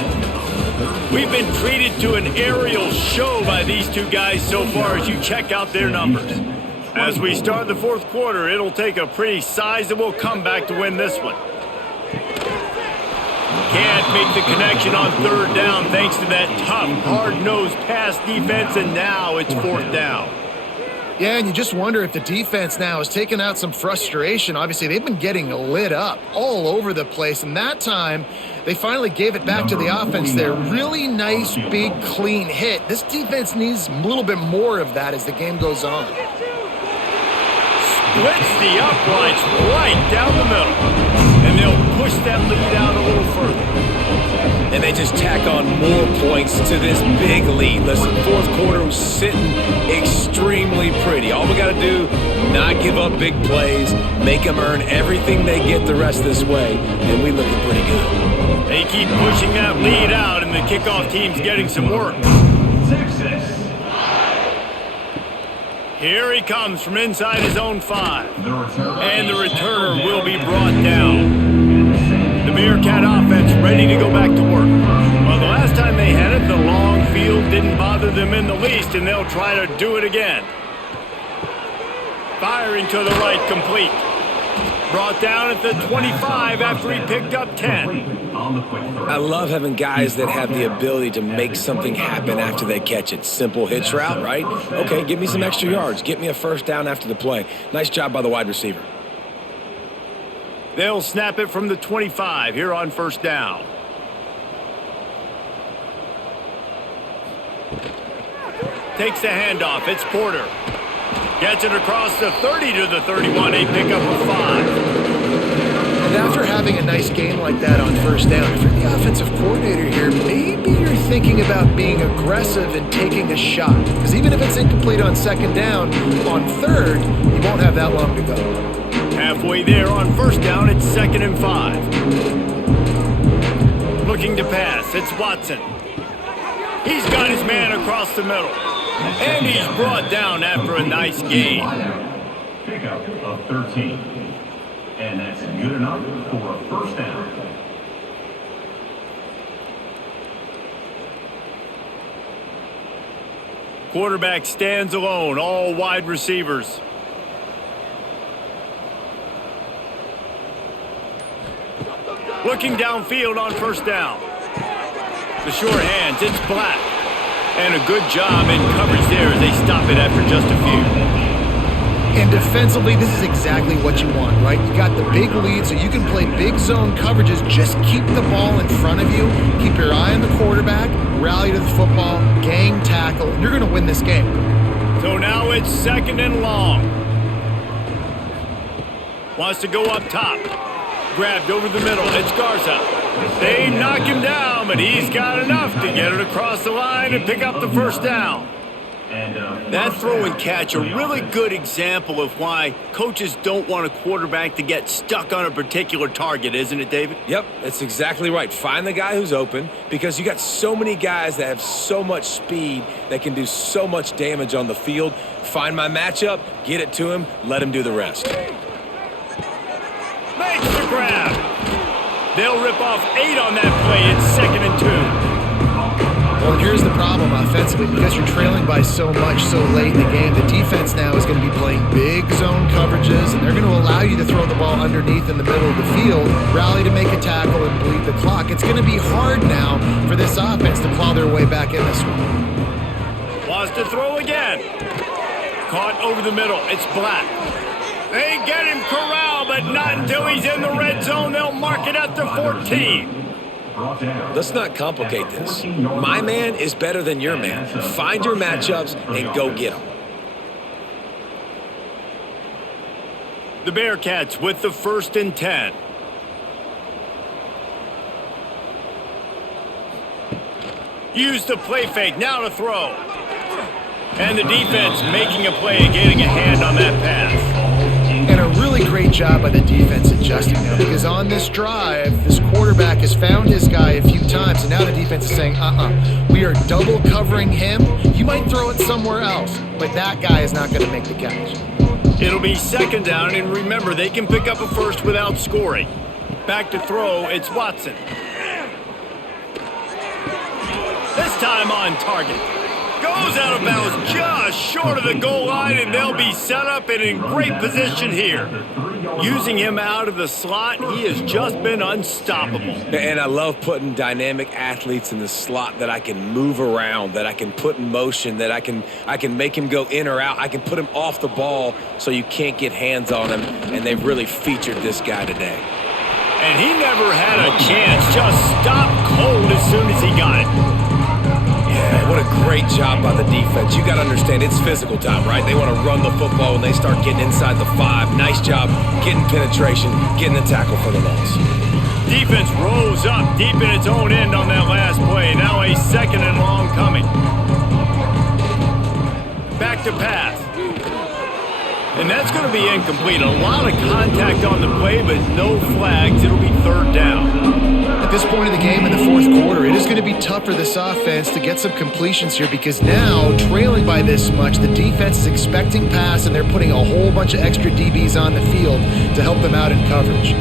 We've been treated to an aerial show by these two guys so far as you check out their numbers. As we start the fourth quarter, it'll take a pretty sizable comeback to win this one. Can't make the connection on third down thanks to that tough, hard-nosed pass defense, and now it's fourth down. Yeah, and you just wonder if the defense now has taken out some frustration. Obviously, they've been getting lit up all over the place, and that time they finally gave it back to the offense there. Really nice, big, clean hit. This defense needs a little bit more of that as the game goes on. Splits the uprights right down the middle, and they'll push that lead out a little further. And they just tack on more points to this big lead. Listen, fourth quarter was sitting extremely pretty. All we got to do, not give up big plays, make them earn everything they get the rest of this way, and we looking pretty good. They keep pushing that lead out, and the kickoff team's getting some work. Texas. Here he comes from inside his own 5. And the The returner will be brought down. The Bearcat offense ready to go back to work. Well, the last time they had it, the long field didn't bother them in the least, and they'll try to do it again. Firing to the right, complete. Brought down at the 25 after he picked up 10. I love having guys that have the ability to make something happen after they catch it. Simple hitch route, right? Okay, give me some extra yards. Get me a first down after the play. Nice job by the wide receiver. They'll snap it from the 25 here on first down. Takes the handoff. It's Porter. Gets it across the 30 to the 31. A pickup of 5. And after having a nice game like that on first down, if you're the offensive coordinator here, maybe you're thinking about being aggressive and taking a shot. Because even if it's incomplete on second down, on third, you won't have that long to go. Halfway there on first down, it's 2nd and 5. Looking to pass, it's Watson. He's got his man across the middle. And he's brought down after a nice gain. Pickup of 13. And that's good enough for a first down. Quarterback stands alone, all wide receivers. Looking downfield on first down. The short hands, it's Black. And a good job in coverage there as they stop it after just a few. And defensively, this is exactly what you want, right? You got the big lead, so you can play big zone coverages. Just keep the ball in front of you. Keep your eye on the quarterback. Rally to the football. Gang tackle. And you're going to win this game. So now it's 2nd and long. Wants to go up top. Grabbed over the middle. It's Garza. They knock him down, but he's got enough to get it across the line and pick up the first down. That throw and catch, a really good example of why coaches don't want a quarterback to get stuck on a particular target, isn't it, David? Yep, that's exactly right. Find the guy who's open because you got so many guys that have so much speed that can do so much damage on the field. Find my matchup, get it to him, let him do the rest. Makes the grab. They'll rip off 8 on that play. It's 2nd and 2. Well, here's the problem offensively. Because you're trailing by so much so late in the game, the defense now is going to be playing big zone coverages, and they're going to allow you to throw the ball underneath in the middle of the field, rally to make a tackle, and bleed the clock. It's going to be hard now for this offense to claw their way back in this one. Wants to throw again. Caught over the middle. It's Black. They get him corralled, but not until he's in the red zone. They'll mark it at the 14. Let's not complicate this. My man is better than your man. Find your matchups and go get them. The Bearcats with the 1st and 10. Use the play fake, now to throw. And the defense making a play and getting a hand on that pass. And a really great job by the defense adjusting now, because on this drive, this quarterback has found his guy a few times, and now the defense is saying, we are double covering him. You might throw it somewhere else, but that guy is not going to make the catch. It'll be second down, and remember, they can pick up a first without scoring. Back to throw, it's Watson. This time on target. Goes out of bounds just short of the goal line, and they'll be set up and in great position here. Using him out of the slot, he has just been unstoppable. And I love putting dynamic athletes in the slot that I can move around, that I can put in motion, that I can make him go in or out. I can put him off the ball so you can't get hands on him, and they've really featured this guy today. And he never had a chance, just stopped cold as soon as he got it. Yeah, what a great job by the defense. You got to understand, it's physical time, right? They want to run the football when they start getting inside the 5. Nice job getting penetration, getting the tackle for the loss. Defense rose up deep in its own end on that last play. Now a second and long coming. Back to pass. And that's going to be incomplete. A lot of contact on the play, but no flags. It'll be third down. At this point in the game in the fourth quarter, it is going to be tough for this offense to get some completions here, because now, trailing by this much, the defense is expecting pass, and they're putting a whole bunch of extra DBs on the field to help them out in coverage.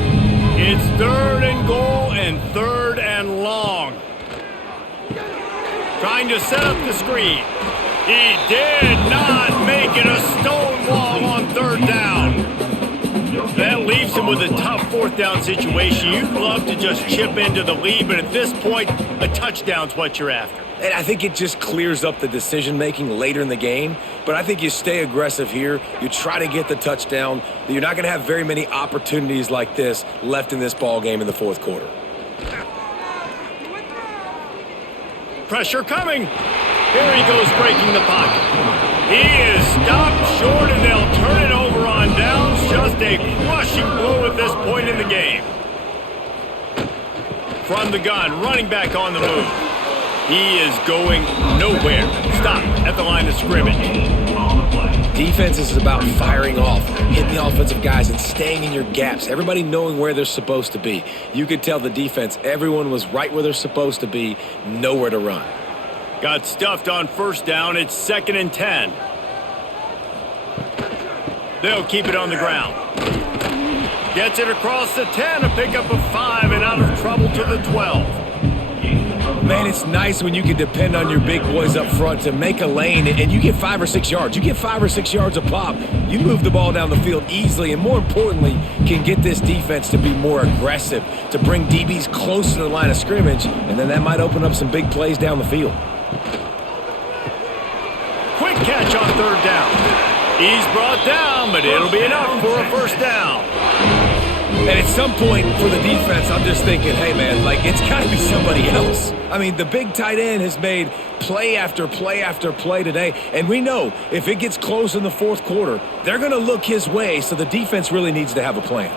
It's third and goal and third and long. Trying to set up the screen. He did not make it a stone wall on third down. That leaves him with a tough fourth down situation. You'd love to just chip into the lead, but at this point, a touchdown's what you're after. And I think it just clears up the decision-making later in the game. But I think you stay aggressive here. You try to get the touchdown. You're not going to have very many opportunities like this left in this ball game in the fourth quarter. Pressure coming. Here he goes, breaking the pocket. He is stopped short, and they'll turn it over on downs. Just a crushing blow at this point in the game. From the gun, running back on the move. He is going nowhere. Stop at the line of scrimmage. Defense is about firing off, hitting the offensive guys, and staying in your gaps. Everybody knowing where they're supposed to be. You could tell the defense, everyone was right where they're supposed to be, nowhere to run. Got stuffed on first down. It's 2nd and 10. They'll keep it on the ground. Gets it across the 10, a pickup of 5, and out of trouble to the 12. Man, it's nice when you can depend on your big boys up front to make a lane, and you get 5 or 6 yards. You get 5 or 6 yards a pop. You move the ball down the field easily, and more importantly, can get this defense to be more aggressive, to bring DBs close to the line of scrimmage, and then that might open up some big plays down the field. Quick catch on third down. He's brought down, but it'll be enough for a first down. And at some point for the defense, I'm just thinking, hey, man, like, it's got to be somebody else. I mean, the big tight end has made play after play after play today. And we know if it gets close in the fourth quarter, they're going to look his way, so the defense really needs to have a plan.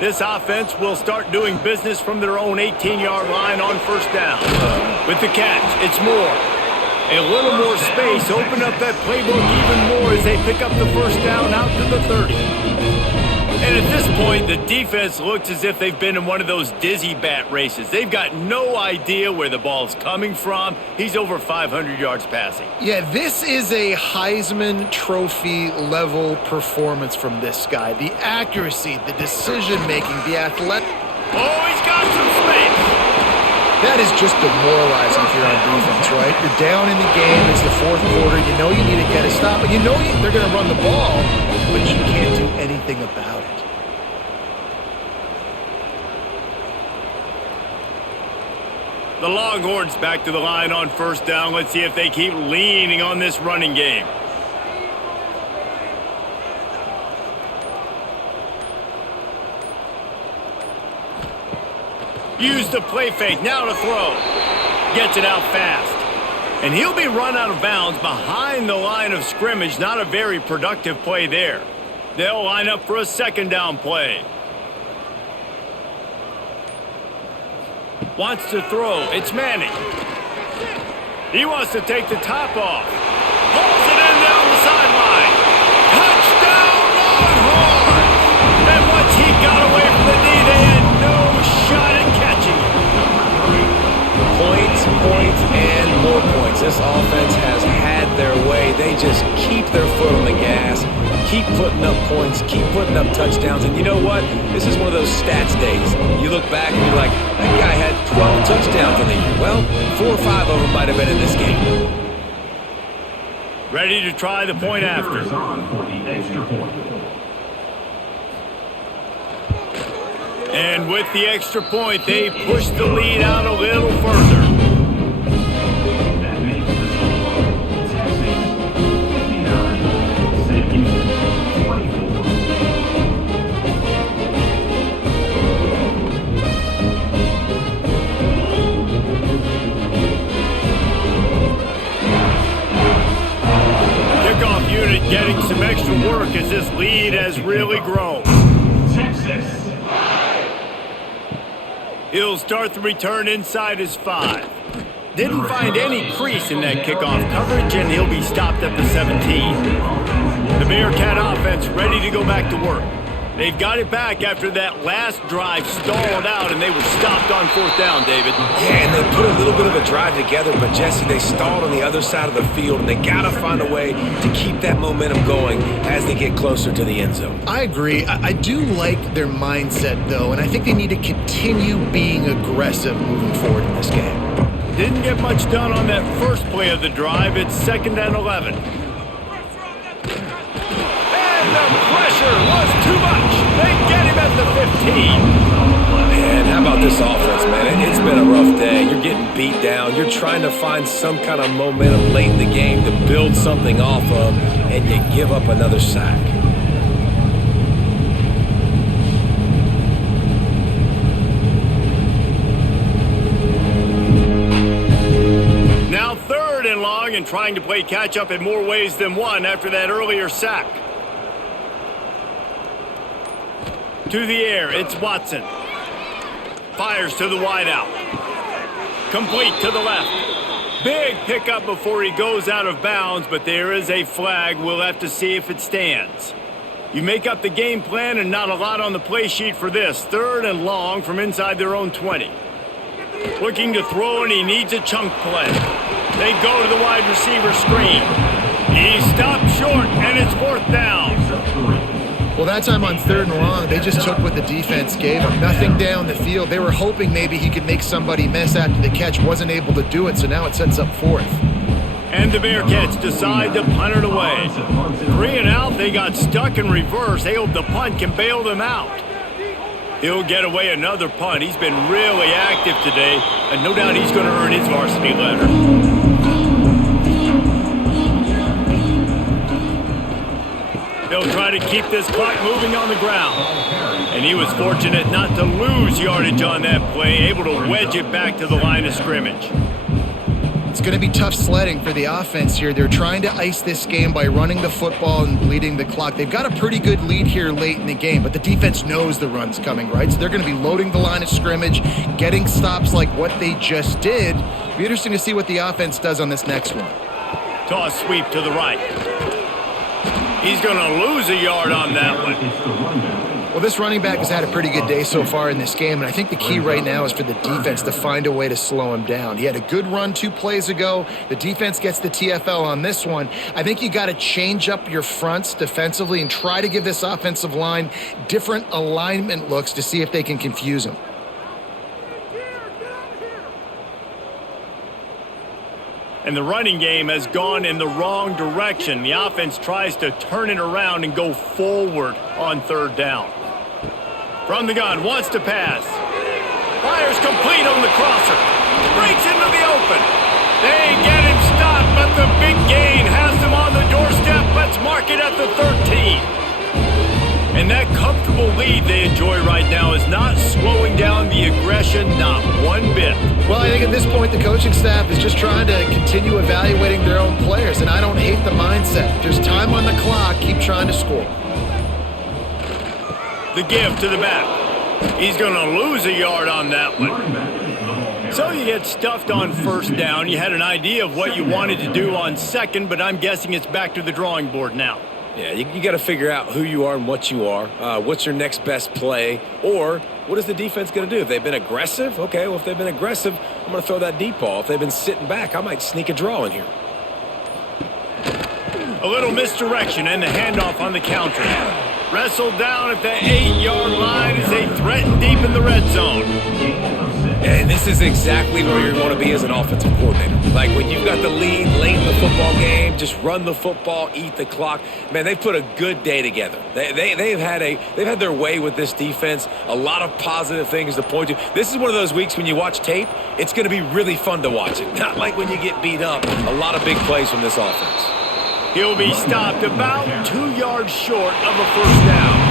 This offense will start doing business from their own 18-yard line on first down. With the catch, it's Moore. A little more space, open up that playbook even more as they pick up the first down out to the 30. And at this point, the defense looks as if they've been in one of those dizzy bat races. They've got no idea where the ball's coming from. He's over 500 yards passing. Yeah, this is a Heisman Trophy level performance from this guy. The accuracy, the decision-making, the athletic. Oh, he's got some space. That is just demoralizing if you're on defense, right? You're down in the game. It's the fourth quarter. You know you need to get a stop, but you know they're going to run the ball, but you can't do anything about it. The Longhorns back to the line on first down. Let's see if they keep leaning on this running game. Use the play fake, now to throw. Gets it out fast. And he'll be run out of bounds behind the line of scrimmage. Not a very productive play there. They'll line up for a second down play. Wants to throw, it's Manning. He wants to take the top off. Pulls it in down the sideline. Touchdown Longhorns! And points and more points. This offense has had their way. They just keep their foot on the gas, keep putting up points, keep putting up touchdowns. And you know what? This is one of those stats days. You look back and you're like, that guy had 12 touchdowns in the year. Well, 4 or 5 of them might have been in this game. Ready to try the point after. Is on for the extra point. And with the extra point, they push the lead out a little further. That makes the score Texas 59, Sam Houston 24. Kickoff unit getting some extra work as this lead has really grown. Texas. He'll start the return inside his 5. Didn't find any crease in that kickoff coverage, and he'll be stopped at the 17. The Bearcat offense ready to go back to work. They've got it back after that last drive stalled out, and they were stopped on 4th down, David. Yeah, and they put a little bit of a drive together, but Jesse, they stalled on the other side of the field, and they got to find a way to keep that momentum going as they get closer to the end zone. I agree. I do like their mindset, though, and I think they need to continue being aggressive moving forward in this game. Didn't get much done on that first play of the drive. It's 2nd and 11. And the pressure was too much. They get him at the 15. Man, how about this offense, man? It's been a rough day. You're getting beat down. You're trying to find some kind of momentum late in the game to build something off of, and you give up another sack. Now 3rd and long, and trying to play catch-up in more ways than one after that earlier sack. To the air, it's Watson. Fires to the wideout. Complete to the left. Big pickup before he goes out of bounds, but there is a flag. We'll have to see if it stands. You make up the game plan and not a lot on the play sheet for this. 3rd and long from inside their own 20. Looking to throw, and he needs a chunk play. They go to the wide receiver screen. He stopped short, and it's 4th down. Well, that time on 3rd and long, they just took what the defense gave them. Nothing down the field. They were hoping maybe he could make somebody miss after the catch. Wasn't able to do it, so now it sets up 4th. And the Bearcats decide to punt it away. 3 and out, they got stuck in reverse. They hope the punt can bail them out. He'll get away another punt. He's been really active today, and no doubt he's going to earn his varsity letter. They'll try to keep this clock moving on the ground. And he was fortunate not to lose yardage on that play, able to wedge it back to the line of scrimmage. It's going to be tough sledding for the offense here. They're trying to ice this game by running the football and bleeding the clock. They've got a pretty good lead here late in the game, but the defense knows the run's coming, right? So they're going to be loading the line of scrimmage, getting stops like what they just did. Be interesting to see what the offense does on this next one. Toss sweep to the right. He's going to lose a yard on that one. Well, this running back has had a pretty good day so far in this game, and I think the key right now is for the defense to find a way to slow him down. He had a good run 2 plays ago. The defense gets the TFL on this one. I think you got to change up your fronts defensively and try to give this offensive line different alignment looks to see if they can confuse him. And the running game has gone in the wrong direction. The offense tries to turn it around and go forward on 3rd down. From the gun, wants to pass. Fires complete on the crosser. Breaks into the open. They get him stopped, but the big gain has them on the doorstep. Let's mark it at the 13. And that comfortable lead they enjoy right now is not slowing down the aggression, not one bit. Well, I think at this point the coaching staff is just trying to continue evaluating their own players, and I don't hate the mindset. If there's time on the clock, keep trying to score. The give to the back. He's going to lose a yard on that one. So you get stuffed on 1st down. You had an idea of what you wanted to do on 2nd, but I'm guessing it's back to the drawing board now. Yeah, you got to figure out who you are and what you are. What's your next best play? Or what is the defense going to do? If they've been aggressive, okay, well, if they've been aggressive, I'm going to throw that deep ball. If they've been sitting back, I might sneak a draw in here. A little misdirection and the handoff on the counter. Wrestled down at the 8-yard line as they threaten deep in the red zone. And this is exactly where you want to be as an offensive coordinator. Like when you've got the lead late in the football game, just run the football, eat the clock. Man, they've put a good day together. They've had their way with this defense. A lot of positive things to point to. This is one of those weeks when you watch tape, it's going to be really fun to watch it. Not like when you get beat up. A lot of big plays from this offense. He'll be stopped about 2 yards short of a first down.